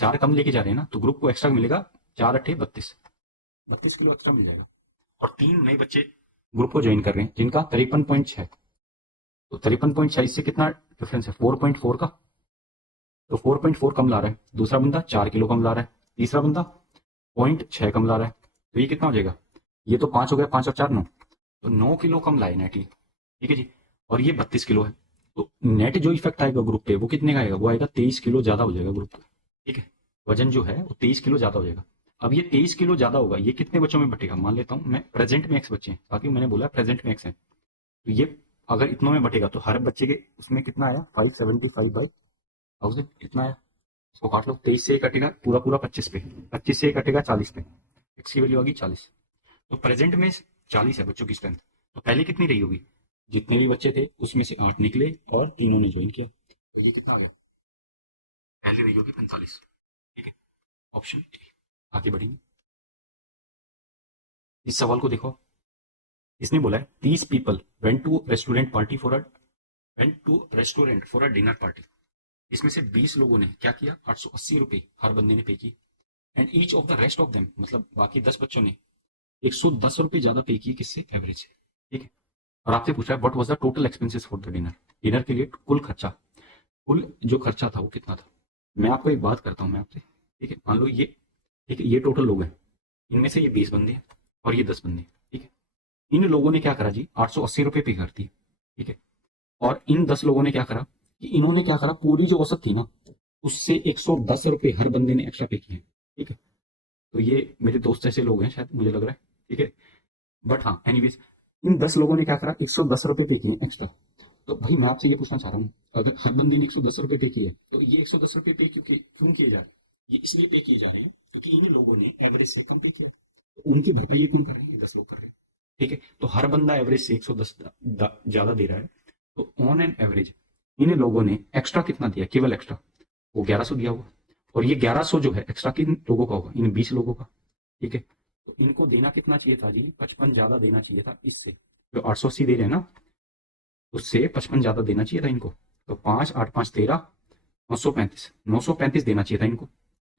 4 कम लेके जा रहे हैं ना, तो ग्रुप को एक्स्ट्रा मिलेगा 4 8 32, 32 किलो एक्स्ट्रा मिल जाएगा। और 3 नए बच्चे ग्रुप को ज्वाइन कर रहे हैं जिनका 53.6, तो 53.6 इससे कितना डिफरेंस है, 4.4 का, तो 4.4 कम ला रहा है। दूसरा बंदा 4 किलो कम ला रहा है, तीसरा बंदा 0.6 कम ला रहा है, तो ये कितना हो जाएगा, ये तो 5 हो गया, 5 और 4 9, तो 9 किलो कम लाए नेटली। ठीक है जी, और ये 32 किलो है, तो नेट जो इफेक्ट आएगा ग्रुप पे वो कितने का आएगा, वो आएगा 23 किलो ज्यादा हो जाएगा ग्रुप पे। ठीक है, वजन जो है वो 23 किलो ज्यादा हो जाएगा। अब ये 23 किलो ज्यादा होगा, ये कितने बच्चों में बटेगा, मान लेता हूं मैं प्रेजेंट में एक्स बच्चे हैं, साथ ही मैंने बोला प्रेजेंट में एक्स है, तो ये अगर इतनों में बटेगा तो हर बच्चे के उसमें कितना आया, 575/1000 कितना आया, इसको काट लो, 23 से कटेगा पूरा पूरा 25 पे, 25 से कटेगा 40 पे, एक्स की वैल्यू आ गई 40। तो प्रेजेंट में 40 है बच्चों की स्ट्रेंथ, तो पहले कितनी रही होगी, जितने भी बच्चे थे उसमें से 8 निकले और तीनों ने ज्वाइन किया, तो ये कितना आ गया, पहले रही होगी 45। ठीक है, ऑप्शन ए। आगे बढ़ेंगे, इस सवाल को देखो। इसने बोला है 30 people went to restaurant party for a went to restaurant for a dinner party. इसमें से 20 लोगों ने क्या किया, 880 रुपए हर बंदे ने पे किए, and each of the rest of them, मतलब बाकी 10 बच्चों ने 110 रुपए ज्यादा पे किए, किससे, एवरेज से। ठीक है, और आपसे पूछा है what was the total expenses for the dinner, dinner के लिए कुल खर्चा, कुल जो खर्चा था वो कितना था। मैं आपको एक बात करता हूँ मैं आपसे, ठीक है, मान लो ये, ठीक है, ये टोटल लोग हैं, इनमें से ये 20 बंदे हैं और ये 10 बंदे हैं। ठीक है, इन लोगों ने क्या करा जी, 880 रुपए पे कर दिए। ठीक है, और इन 10 लोगों ने क्या करा कि इन्होंने क्या करा, पूरी जो औसत थी ना उससे 110 रुपए हर बंदे ने एक्स्ट्रा पे किए। ठीक है, तो ये मेरे दोस्त जैसे लोग हैं शायद, मुझे लग रहा है। ठीक है, बट हाँ एनीवेज, इन 10 लोगों ने क्या करा, 110 रुपए पे किए एक्स्ट्रा। तो भाई मैं आपसे ये पूछना चाह रहा हूँ, अगर हर बंदे ने 110 रुपए पे किए, तो ये 110 रुपए पे क्यों किए जा रहे हैं, ये इसलिए पे किए जा रहे हैं क्योंकि इन लोगों ने एवरेज से कम पे किया, तो उनकी भरपाई ये कौन कर रहे हैं, 10 लोग कर रहे हैं। ठीक है, तो हर बंदा एवरेज से 110 ज्यादा दे रहा है, तो ऑन एन एवरेज इन लोगों ने एक्स्ट्रा कितना दिया, केवल एक्स्ट्रा वो 1100 दिया होगा। और ये 1100 जो है एक्स्ट्रा किन लोगों का होगा, इन 20 लोगों का। ठीक है, तो इनको देना कितना चाहिए था जी, 55 ज्यादा देना चाहिए था इससे, जो 880 दे रहे हैं ना, उससे 55 ज्यादा देना चाहिए था इनको। तो 5 8 5 13, 935 देना चाहिए था इनको।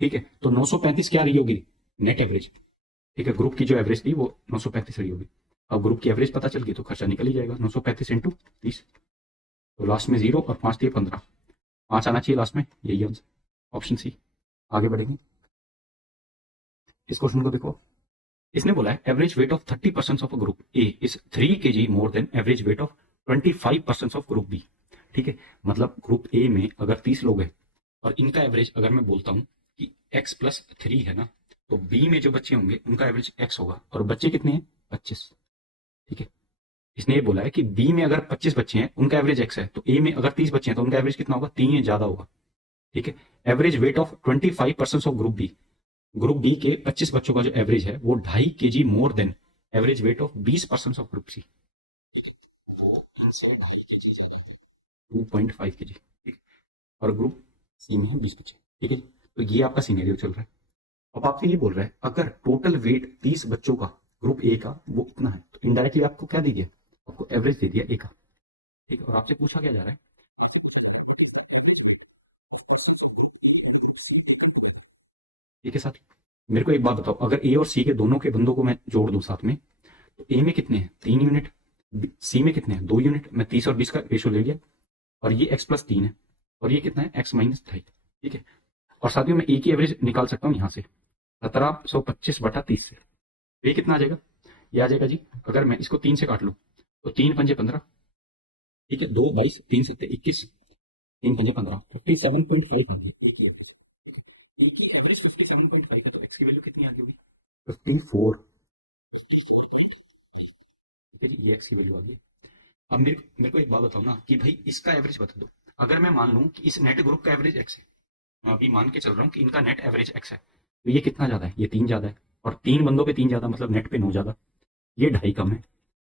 ठीक है, तो 935 क्या रही होगी, नेट एवरेज। ठीक है, ग्रुप की जो एवरेज थी वो 935 रही होगी। अब ग्रुप की एवरेज पता चल गई तो खर्चा निकल ही जाएगा, 935 इंटू 30, तो लास्ट में 0 और 5 दिए 15, 5 आना चाहिए लास्ट में, यही आंसर, ऑप्शन सी। आगे बढ़ेंगे, इस क्वेश्चन को देखो। इसने बोला है average weight of 30% of group A is 3 kg more than average weight of 25% of group B. ठीक है, मतलब ग्रुप ए में अगर 30 लोग हैं और इनका एवरेज अगर मैं बोलता हूं कि x+3 है ना, तो बी में जो बच्चे होंगे उनका एवरेज x होगा, और बच्चे कितने हैं, 25। ठीक है, इसने ये बोला है कि बी में अगर 25 बच्चे हैं उनका एवरेज x है, तो ए में अगर 30 बच्चे हैं तो उनका एवरेज कितना होगा, 3 ज्यादा होगा। ठीक है, average weight of 25% of group B, group B के 25 बच्चों का जो एवरेज है वो 2.5 kg more than average weight of 20% of group C. ठीक है, वो इनसे 2.5 kg ज्यादा है, 2.5 kg। ठीक है, और ग्रुप सी में है 20 बच्चे। ठीक है, तो ये आपका सिनेरियो चल रहा है। अब आपसे ये बोल रहा है अगर टोटल वेट 30 बच्चों का ग्रुप ए का वो इतना है, तो इनडायरेक्टली आपको क्या दे दिया, आपको एवरेज दे दिया ए का। ठीक है, और आपसे पूछा क्या जा रहा है, ठीक है साथ। मेरे को एक बात बताओ, अगर ए और सी के दोनों के बंदों को मैं जोड़ दूं साथ में, तो ए में कितने हैं, 3 यूनिट, सी में कितने हैं, 2 यूनिट। मैं 30 और 20 का रेशियो ले लिया, और ये x+3 है, और ये कितना है, x-2.5। ठीक है, और साथ में मैं ए की एवरेज निकाल सकता हूँ यहाँ से, 1725/30 से। तो ये कितना आ जाएगा, ये आ जाएगा जी, अगर मैं इसको 3 से काट लूँ तो 3×5 = 15। ठीक है, 2 22 3 7 21, 3×5 = 15, 57.5 आ गई ए की एवरेज। ए की एवरेज 57.5 है, तो एक्स की वैल्यू कितनी आ गई होगी, 54। ठीक है जी, ये एक्स की वैल्यू आ गई। अब मेरे मेरे को एक बात बताओ ना कि भाई इसका एवरेज बता दो। अगर मैं मान लूं कि इस नेट ग्रुप का एवरेज एक्स है, मैं अभी मान के चल रहा हूँ कि इनका नेट एवरेज एक्स है, तो ये कितना ज्यादा है, ये 3 ज्यादा है, और 3 बंदों पे 3 ज्यादा मतलब नेट पे 9 ज्यादा, ये 2.5 कम है,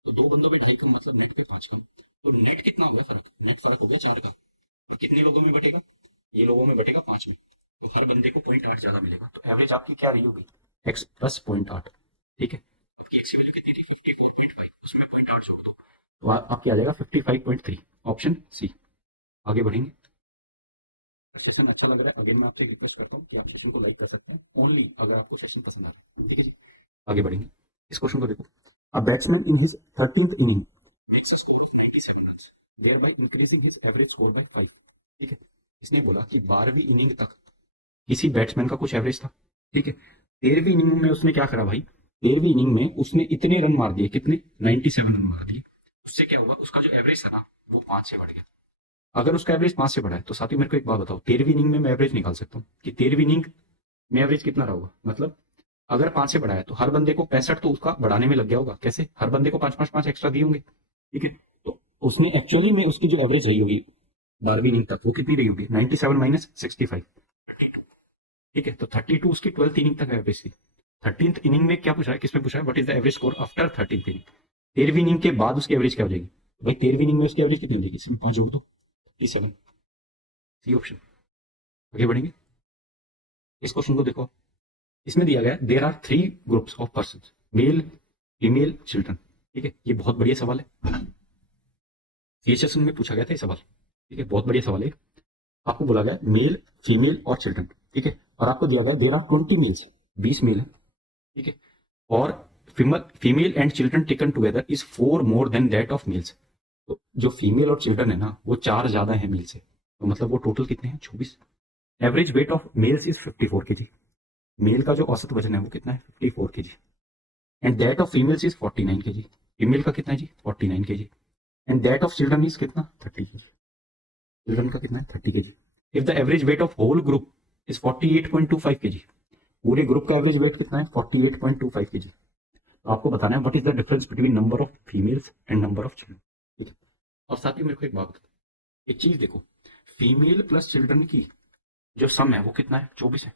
तो 2 बंदों पे 2.5 कम मतलब नेट पे 5 कम। तो नेट कितना हो गया फर्क, नेट फर्क हो गया 4 का, और कितने लोगों में बटेगा, ये लोगों में बटेगा 5 में, तो हर बंदे को 0.8 ज्यादा मिलेगा, तो एवरेज आपकी क्या रही होगी, x+0.8। ठीक है, आपकी एक्स की वैल्यू कितनी थी, 54.5, उसमें 0.8 जोड़ दो, तो आपकी आ जाएगा 55.3, ऑप्शन सी। आगे बढ़ेंगे, सेशन अच्छा लग रहा है, अगेन मैं आपसे रिक्वेस्ट करता हूँ कि आप सेशन को लाइक कर सकते हैं, ओनली अगर आपको सेशन पसंद आता है। ठीक है जी, आगे बढ़ेंगे, इस क्वेश्चन को देखो। A batsman in his 13th inning makes a score of 97 runs, thereby increasing his average score bye 5। ठीक है, इसने बोला कि 12वीं इनिंग तक किसी बैट्समैन का कुछ एवरेज था। ठीक है, 13वीं इनिंग में उसने क्या करा भाई, 13वीं इनिंग में उसने इतने रन मार दिए, कितने, 97 रन मार दिए। उससे क्या हुआ, उसका जो एवरेज था ना वो 5 से बढ़ गया। अगर उसका एवरेज 5 से बढ़ा है तो साथ ही मेरे को एक बात बताओ, 13वीं इनिंग में मैं एवरेज निकाल सकता हूँ कि 13वीं इनिंग में एवरेज कितना रहा होगा, मतलब अगर 5 से बढ़ा है तो हर बंदे को 65 तो उसका बढ़ाने में लग गया होगा, कैसे, हर बंदे को 5 5 5 एक्स्ट्रा दिए होंगे। ठीक है, तो उसने एक्चुअली में उसकी जो एवरेज रही होगी 12वीं इनिंग तक वो कितनी रही होगी, 97 माइनस 65, 32। ठीक है, तो 32 उसकी 12th इनिंग तक एवरेज थी। 13th इनिंग में क्या पूछा है, किसमें पूछा है, what is the average score after 13th inning, 13वीं इनिंग के बाद उसकी एवरेज क्या हो जाएगी, भाई 13वीं इनिंग में उसकी एवरेज कितनी हो जाएगी, इसमें 5 जोड़ दो, 37, सी ऑप्शन। आगे बढ़ेंगे, इस क्वेश्चन को देखो। इसमें दिया गया there are 3 groups of person, male female children. ठीक है, ये बहुत बढ़िया सवाल है, सीएचएस में पूछा गया था ये सवाल। ठीक है, बहुत बढ़िया सवाल है। आपको बोला गया मेल फीमेल और चिल्ड्रन। ठीक है, और आपको दिया गया देयर आर 20 मेल्स, 20 मेल है। ठीक है, और female and children taken together is 4 more than that of males. तो जो फीमेल और चिल्ड्रन है ना वो 4 ज्यादा है मेल से, तो मतलब वो टोटल कितने हैं, 24। Average weight of males is 54 kg, male का जो औसत वजन है वो कितना है, 54 kg, and that of females is 49 kg, female का कितना है जी, 49 kg, and that of children is कितना, 30 kg, चिल्ड्रन का कितना है, 30 kg। If the average weight of whole group is 48.25 kg, पूरे ग्रुप का एवरेज वेट कितना है, 48.25 kg। तो आपको बताना है what is the difference between number of females and number of children. ठीक है, और साथ ही मेरे को एक बात बताओ, एक चीज देखो, फीमेल प्लस चिल्ड्रन की जो सम है वो कितना है, 24 है,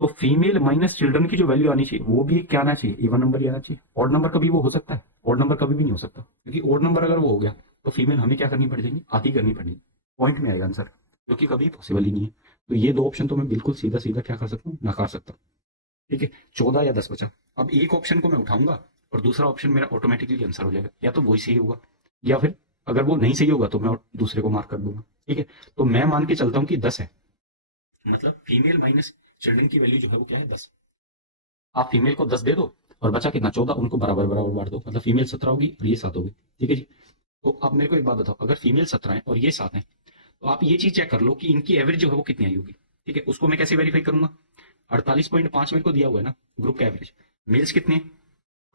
तो फीमेल माइनस चिल्ड्रन की जो वैल्यू आनी चाहिए वो भी क्या आना चाहिए, इवन नंबर ही आना चाहिए। ऑड नंबर कभी वो हो सकता है, ऑड नंबर कभी भी नहीं हो सकता, क्योंकि ऑड नंबर अगर वो हो गया तो फीमेल हमें क्या करनी पड़ जाएगी, आधी करनी पड़ेगी, पॉइंट में आएगा आंसर, जो कि कभी पॉसिबल ही नहीं है। तो ये दो ऑप्शन तो मैं बिल्कुल सीधा सीधा क्या कर सकता हूँ, नकार सकता हूँ। ठीक है, 14 या 10 बचा। अब एक ऑप्शन को मैं उठाऊंगा और दूसरा ऑप्शन मेरा ऑटोमेटिकली आंसर हो जाएगा, या तो वही सही होगा या फिर अगर वो नहीं सही होगा तो मैं दूसरे को मार्क कर दूंगा। ठीक है, तो मैं मान के चलता हूँ कि 10 है, मतलब फीमेल माइनस चिल्ड्रन की वैल्यू जो है वो क्या है, 10। आप फीमेल को 10 दे दो और बचा कितना, 14, उनको बराबर बराबर बांट दो, मतलब फीमेल 17 होगी और ये 7 होगी। ठीक है जी। तो अब मेरे को एक बात बताओ, अगर फीमेल 17 है और ये 7 है, तो आप ये चीज चेक कर लो कि इनकी एवरेज जो है वो कितनी आई होगी। ठीक है, उसको मैं कैसे वेरीफाई करूंगा, 48.5 मेरे को दिया हुआ है ना ग्रुप का एवरेज, मेल्स कितने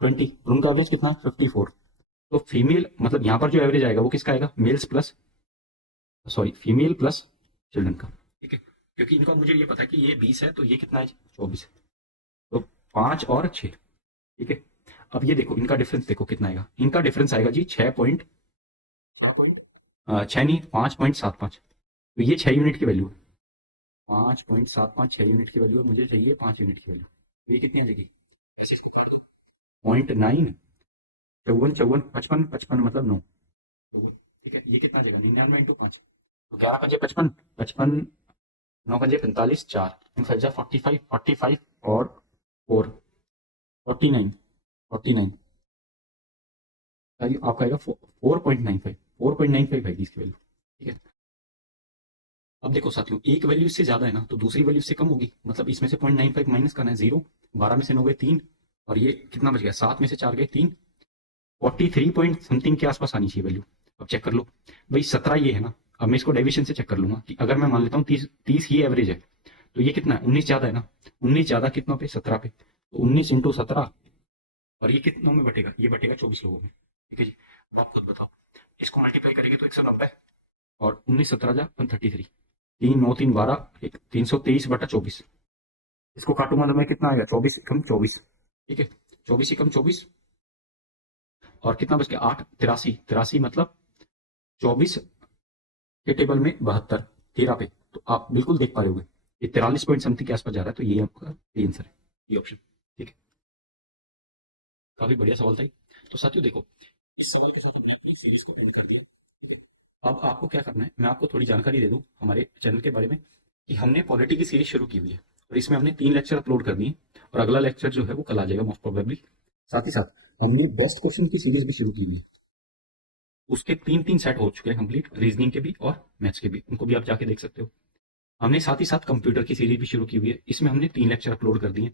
20, उनका एवरेज कितना 54। तो फीमेल मतलब यहाँ पर जो एवरेज आएगा वो किसका आएगा, males plus, sorry female plus children का। ठीक है, क्योंकि इनका मुझे ये पता है कि ये 20 है तो ये कितना है 24 है, तो 5 और 6। ठीक है, अब ये देखो इनका डिफरेंस देखो कितना आएगा, इनका डिफरेंस आएगा जी 6 नहीं 5.75। तो ये 6 यूनिट की वैल्यू है, 5.75 6 यूनिट की वैल्यू है, मुझे चाहिए 5 यूनिट की वैल्यू। तो ये कितनी आ जाएगी, 0.9, 54 54 55 55 मतलब 9। ठीक है, ये कितना आ जाएगा 99 इंटू 5, तो 11 पंजे 55 55, 9 पंजे 45, 4 45 45 और 4 49 49, आपका आएगा 4.95 4.95 आएगी इसकी वैल्यू। ठीक है, अब देखो साथियों, एक वैल्यू इससे ज्यादा है ना तो दूसरी वैल्यू इससे कम होगी, मतलब इसमें से 0.95 माइनस करना है, 0, 12 में से 9 गए 3, और ये कितना बच गया, 7 में से 4 गए 3, 43 पॉइंट समथिंग के आसपास आनी चाहिए वैल्यू। अब चेक कर लो भाई, 17 ये है ना, अब मैं इसको डेविएशन से चेक कर लूंगा कि अगर मैं मान लेता हूँ 30 ही एवरेज है, तो ये कितना है 19 ज्यादा है ना, 19 ज्यादा कितना पे 17 पे, तो 19 इंटू 17, और ये कितनों में बटेगा, ये बटेगा 24 लोगों में। ठीक है जी, अब आप खुद बताओ, इसको मल्टीप्लाई करेंगे तो 190, और 19 17 जा 133, 3 9 3 12 323 बटा 24, इसको काटूंगा तो मैं कितना आएगा 24 कम 24। ठीक है, 24 कम 24, और कितना बच गया 8 83 83, मतलब 24 के टेबल में 72 13 पे, तो आप बिल्कुल देख पा रहे होगे ये 43 पॉइंट समथिंग के आसपास जा रहा है, तो ये आपका ये आंसर है, ये ऑप्शन। ठीक है, काफी बढ़िया सवाल था ये। तो साथियों देखो, इस सवाल के साथ हमने अपनी सीरीज को एंड कर दिया। ठीक है, अब आपको क्या करना है, मैं आपको थोड़ी जानकारी दे दूं हमारे चैनल के बारे में, कि हमने पॉलिटी की सीरीज शुरू की हुई है और इसमें हमने 3 लेक्चर अपलोड कर दिए, और अगला लेक्चर जो है वो कल आ जाएगा मोस्ट प्रोबेबली। साथ ही साथ हमने बेस्ट क्वेश्चन की सीरीज भी शुरू की हुई है, उसके 3 सेट हो चुके हैं कंप्लीट, रीजनिंग के भी और मैथ्स के भी, उनको भी आप जाके देख सकते हो। हमने साथ ही साथ कंप्यूटर की सीरीज भी शुरू की हुई है, इसमें हमने 3 लेक्चर अपलोड कर दिए।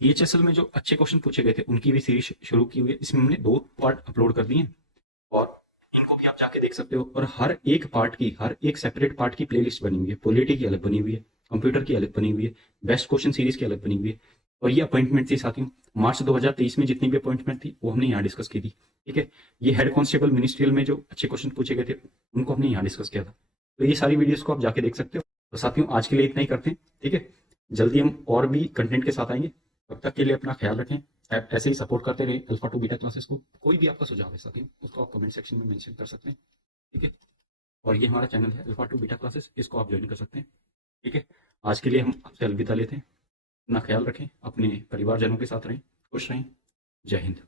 टीएचएसएल में जो अच्छे क्वेश्चन पूछे गए थे उनकी भी सीरीज शुरू की हुई है, इसमें हमने 2 पार्ट अपलोड कर दिए, और इनको भी आप जाके देख सकते हो। और हर एक पार्ट की, हर एक सेपरेट पार्ट की प्लेलिस्ट बनी हुई है, पॉलिटी की अलग बनी हुई है, कंप्यूटर की अलग बनी हुई है, बेस्ट क्वेश्चन सीरीज की अलग बनी हुई है। और ये अपॉइंटमेंट थी साथियों, मार्च 2023 में जितनी भी अपॉइंटमेंट थी वो हमने यहाँ डिस्कस की थी। ठीक है, ये हेड कांस्टेबल मिनिस्ट्रियल में जो अच्छे क्वेश्चन पूछे गए थे उनको हमने यहाँ डिस्कस किया था। तो ये सारी वीडियोस को आप जाके देख सकते हो। तो साथियों आज के लिए इतना ही करते हैं। ठीक है, जल्दी हम और भी कंटेंट के साथ आएंगे, तब तक के लिए अपना ख्याल रखें। आप ऐसे ही सपोर्ट करते रहे अल्फा टू बीटा क्लासेस को। कोई भी आपका सुझाव है साथियों उसको आप कमेंट सेक्शन में मेंशन कर सकते हैं। ठीक है, और ये हमारा चैनल है अल्फा टू बीटा क्लासेस, इसको आप ज्वाइन कर सकते हैं। ठीक है, आज के लिए हम आपसे अलविदा लेते हैं। अपना ख्याल रखें, अपने परिवारजनों के साथ रहें, खुश रहें। जय हिंद।